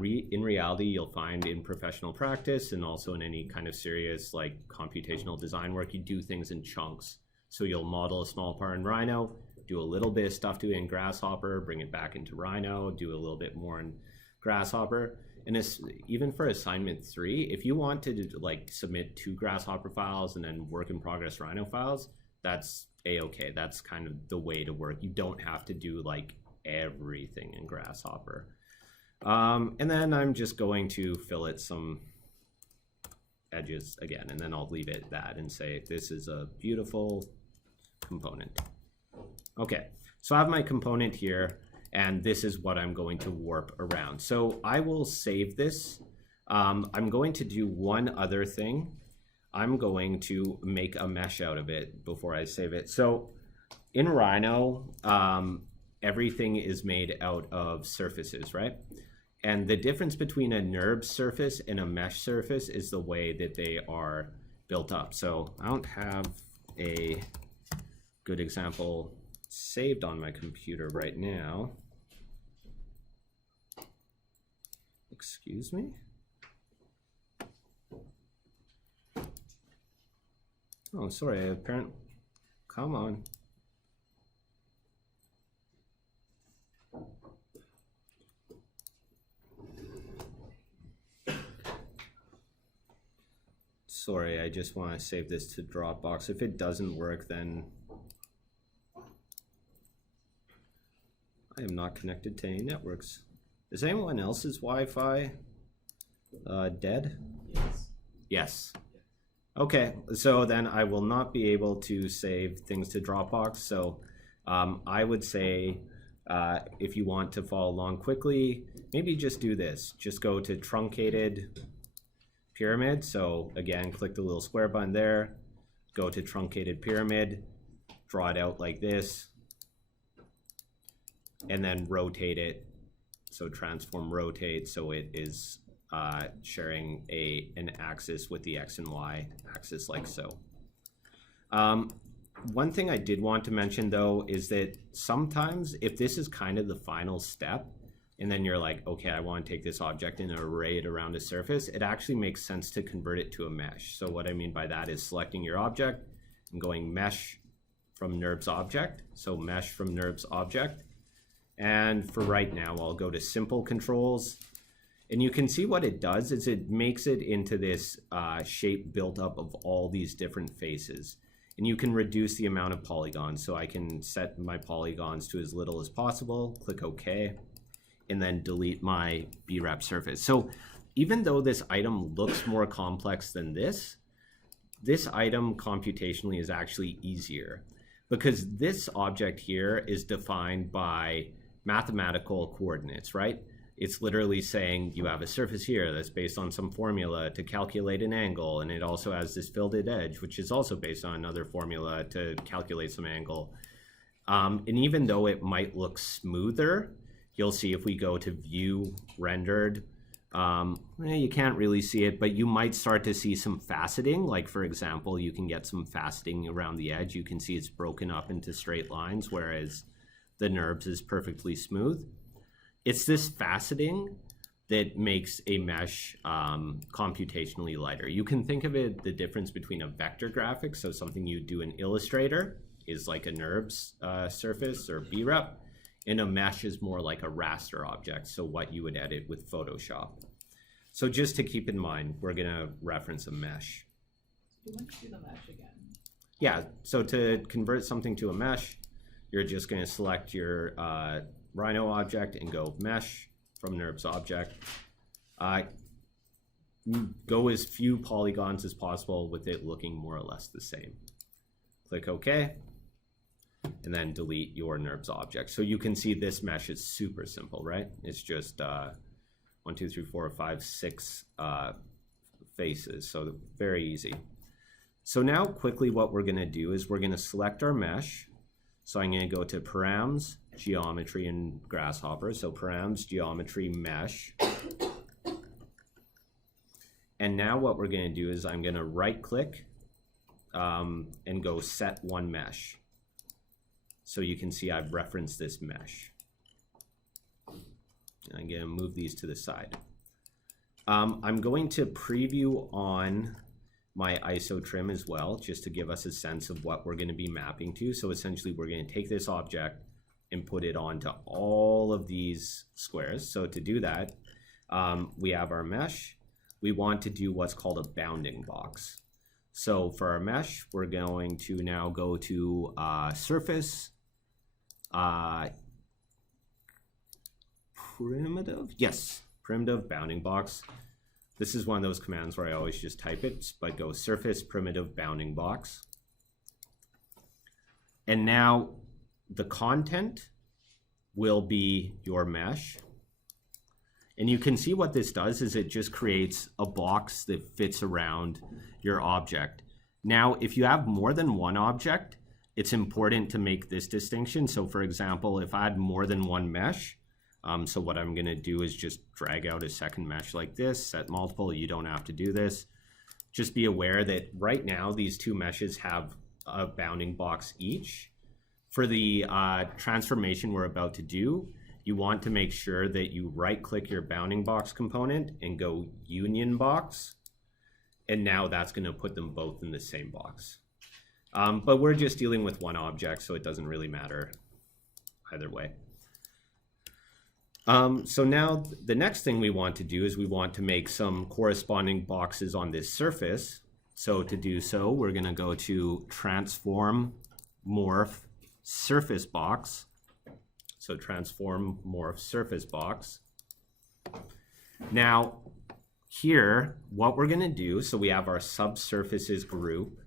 In reality, you'll find in professional practice and also in any kind of serious like computational design work, you do things in chunks. So you'll model a small part in Rhino, do a little bit of stuff to it in Grasshopper, bring it back into Rhino, do a little bit more in Grasshopper. And even for assignment 3, if you want to like submit 2 Grasshopper files and then work in progress Rhino files, that's a-okay. That's kind of the way to work. You don't have to do like everything in Grasshopper. And then I'm just going to fillet some edges again, and then I'll leave it at that and say this is a beautiful component. Okay, so I have my component here, and this is what I'm going to warp around. So I will save this. I'm going to do one other thing. I'm going to make a mesh out of it before I save it. So in Rhino, everything is made out of surfaces, right? And the difference between a NURB surface and a mesh surface is the way that they are built up. So I don't have a good example saved on my computer right now. Excuse me. Oh, sorry, apparently, come on. Sorry, I just want to save this to Dropbox. If it doesn't work, then I am not connected to any networks. Is anyone else's Wi-Fi dead? Yes. Yes. Okay, so then I will not be able to save things to Dropbox. So I would say if you want to follow along quickly, maybe just do this. Just go to truncated pyramid. So again, click the little square button there, go to truncated pyramid, draw it out like this, and then rotate it. So transform rotate so it is sharing an axis with the X and Y axis like so. One thing I did want to mention though is that sometimes if this is kind of the final step and then you're like, okay, I want to take this object and array it around a surface, it actually makes sense to convert it to a mesh. So what I mean by that is selecting your object and going mesh from NURBS object. So mesh from NURBS object. And for right now, I'll go to simple controls. And you can see what it does is it makes it into this shape built up of all these different faces. And you can reduce the amount of polygons. So I can set my polygons to as little as possible, click OK, and then delete my BREP surface. So even though this item looks more complex than this item computationally is actually easier because this object here is defined by mathematical coordinates, right? It's literally saying you have a surface here that's based on some formula to calculate an angle, and it also has this filled edge, which is also based on another formula to calculate some angle. And even though it might look smoother, you'll see if we go to view rendered, you can't really see it, but you might start to see some faceting. Like for example, you can get some faceting around the edge. You can see it's broken up into straight lines, whereas the NURBS is perfectly smooth. It's this faceting that makes a mesh computationally lighter. You can think of it, the difference between a vector graphic, so something you do in Illustrator is like a NURBS surface or BREP, and a mesh is more like a raster object, so what you would edit with Photoshop. So just to keep in mind, we're gonna reference a mesh. Do you want to do the mesh again? Yeah, so to convert something to a mesh, you're just gonna select your Rhino object and go mesh from NURBS object. Go as few polygons as possible with it looking more or less the same. Click OK, and then delete your NURBS object. So you can see this mesh is super simple, right? It's just 1, 2, 3, 4, 5, 6 faces, so very easy. So now quickly what we're gonna do is we're gonna select our mesh. So I'm going to go to params, geometry, and grasshopper. So params, geometry, mesh. And now what we're going to do is I'm going to right click and go set one mesh. So you can see I've referenced this mesh. And I'm going to move these to the side. I'm going to preview on my ISO trim as well, just to give us a sense of what we're going to be mapping to. So essentially we're going to take this object and put it onto all of these squares. So to do that, we have our mesh. We want to do what's called a bounding box. So for our mesh, we're going to now go to surface, primitive, yes, primitive bounding box. This is one of those commands where I always just type it, but go surface primitive bounding box. And now the content will be your mesh. And you can see what this does is it just creates a box that fits around your object. Now, if you have more than one object, it's important to make this distinction. So for example, if I had more than one mesh, so what I'm going to do is just drag out a second mesh like this, set multiple. You don't have to do this. Just be aware that right now these two meshes have a bounding box each. For the transformation we're about to do, you want to make sure that you right-click your bounding box component and go union box. And now that's going to put them both in the same box. But we're just dealing with one object, so it doesn't really matter either way. So now the next thing we want to do is we want to make some corresponding boxes on this surface. So to do so, we're going to go to Transform, Morph, Surface Box. So Transform, Morph, Surface Box. Now, here, what we're going to do, so we have our subsurfaces group.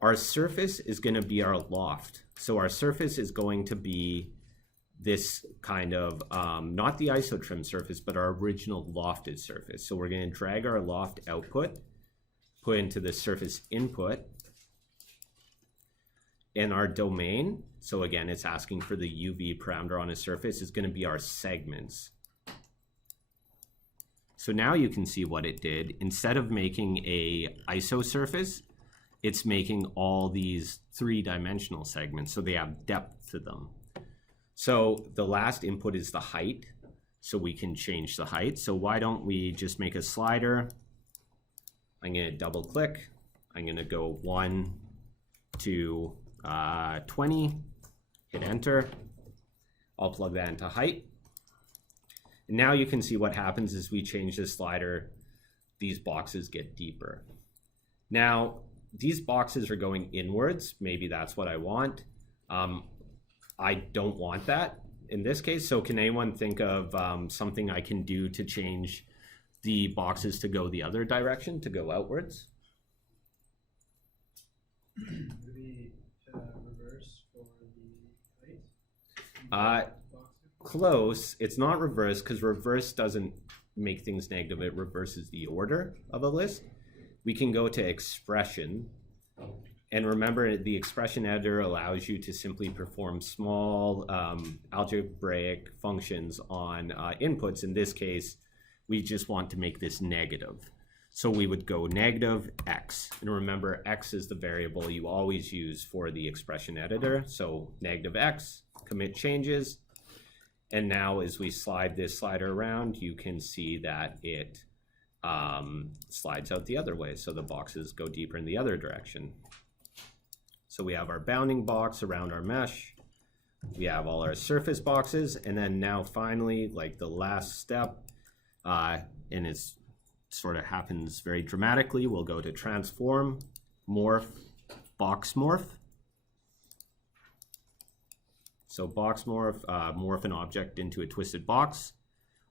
Our surface is going to be our loft. So our surface is going to be this kind of, not the isotrim surface, but our original lofted surface. So we're going to drag our loft output, put into the surface input, and our domain, so again, it's asking for the UV parameter on a surface, is going to be our segments. So now you can see what it did. Instead of making a iso surface, it's making all these three-dimensional segments, so they have depth to them. So the last input is the height, so we can change the height. So why don't we just make a slider? I'm going to double click. I'm going to go 1 to 20, hit enter. I'll plug that into height. And now you can see what happens is we change this slider, these boxes get deeper. Now, these boxes are going inwards. Maybe that's what I want. I don't want that in this case. So can anyone think of something I can do to change the boxes to go the other direction, to go outwards? Maybe reverse for the height. Close. It's not reverse, because reverse doesn't make things negative. It reverses the order of a list. We can go to expression. And remember, the expression editor allows you to simply perform small algebraic functions on inputs. In this case, we just want to make this negative. So we would go negative x. And remember, x is the variable you always use for the expression editor. So negative x, commit changes. And now as we slide this slider around, you can see that it slides out the other way. So the boxes go deeper in the other direction. So we have our bounding box around our mesh. We have all our surface boxes. And then now finally, like the last step, and it's sort of happens very dramatically, we'll go to Transform, Morph, Box Morph. So box morph, morph an object into a twisted box.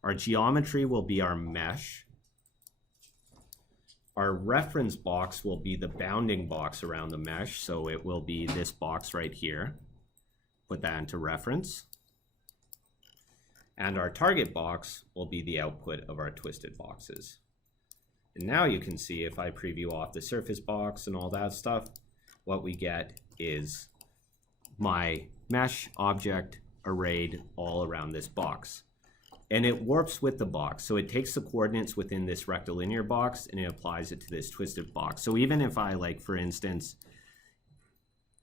Our geometry will be our mesh. Our reference box will be the bounding box around the mesh. So it will be this box right here. Put that into reference. And our target box will be the output of our twisted boxes. And now you can see if I preview off the surface box and all that stuff, what we get is my mesh object arrayed all around this box. And it warps with the box. So it takes the coordinates within this rectilinear box and it applies it to this twisted box. So even if I, like, for instance,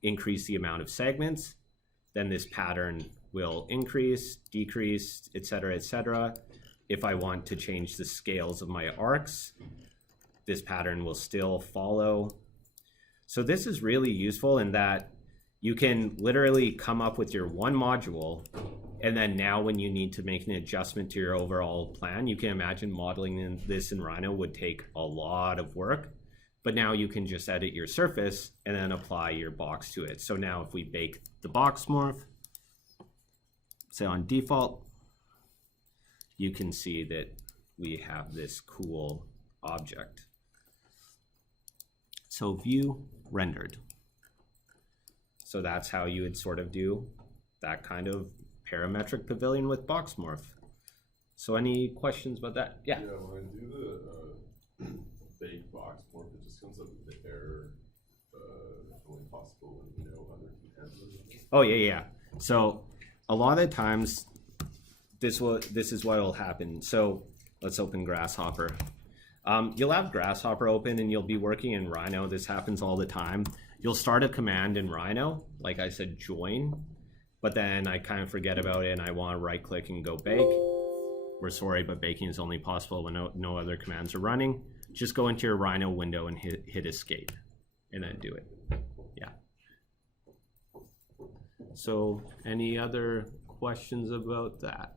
increase the amount of segments, then this pattern will increase, decrease, etc., etc. If I want to change the scales of my arcs, this pattern will still follow. So this is really useful in that you can literally come up with your one module, and then now when you need to make an adjustment to your overall plan, you can imagine modeling this in Rhino would take a lot of work, but now you can just edit your surface and then apply your box to it. So now if we bake the box morph, say on default, you can see that we have this cool object. So view rendered. So that's how you would sort of do that kind of parametric pavilion with box morph. So any questions about that? Yeah. Yeah, when I do the bake box morph, it just comes up with the error only possible when no other content. Oh yeah. So a lot of times this is what will happen. So let's open Grasshopper. You'll have Grasshopper open and you'll be working in Rhino. This happens all the time. You'll start a command in Rhino, like I said, join, but then I kind of forget about it and I want to right click and go bake. We're sorry, but baking is only possible when no other commands are running. Just go into your Rhino window and hit escape and then do it. Yeah. So any other questions about that?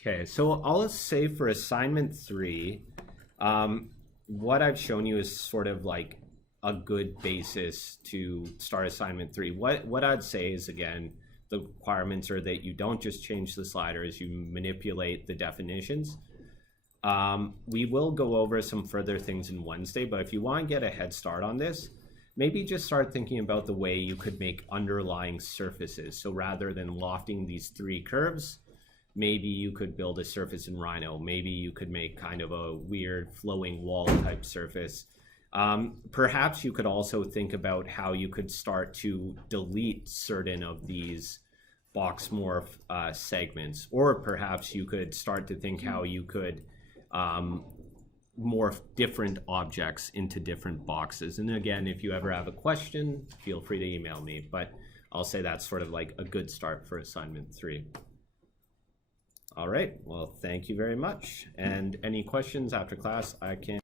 Okay, so I'll say for assignment 3, what I've shown you is sort of like a good basis to start assignment 3. What I'd say is, again, the requirements are that you don't just change the sliders, you manipulate the definitions. We will go over some further things in Wednesday, but if you want to get a head start on this, maybe just start thinking about the way you could make underlying surfaces. So rather than lofting these 3 curves, maybe you could build a surface in Rhino. Maybe you could make kind of a weird flowing wall type surface. Perhaps you could also think about how you could start to delete certain of these box morph segments, or perhaps you could start to think how you could morph different objects into different boxes. And again, if you ever have a question, feel free to email me, but I'll say that's sort of like a good start for assignment 3. All right, well, thank you very much. And any questions after class, I can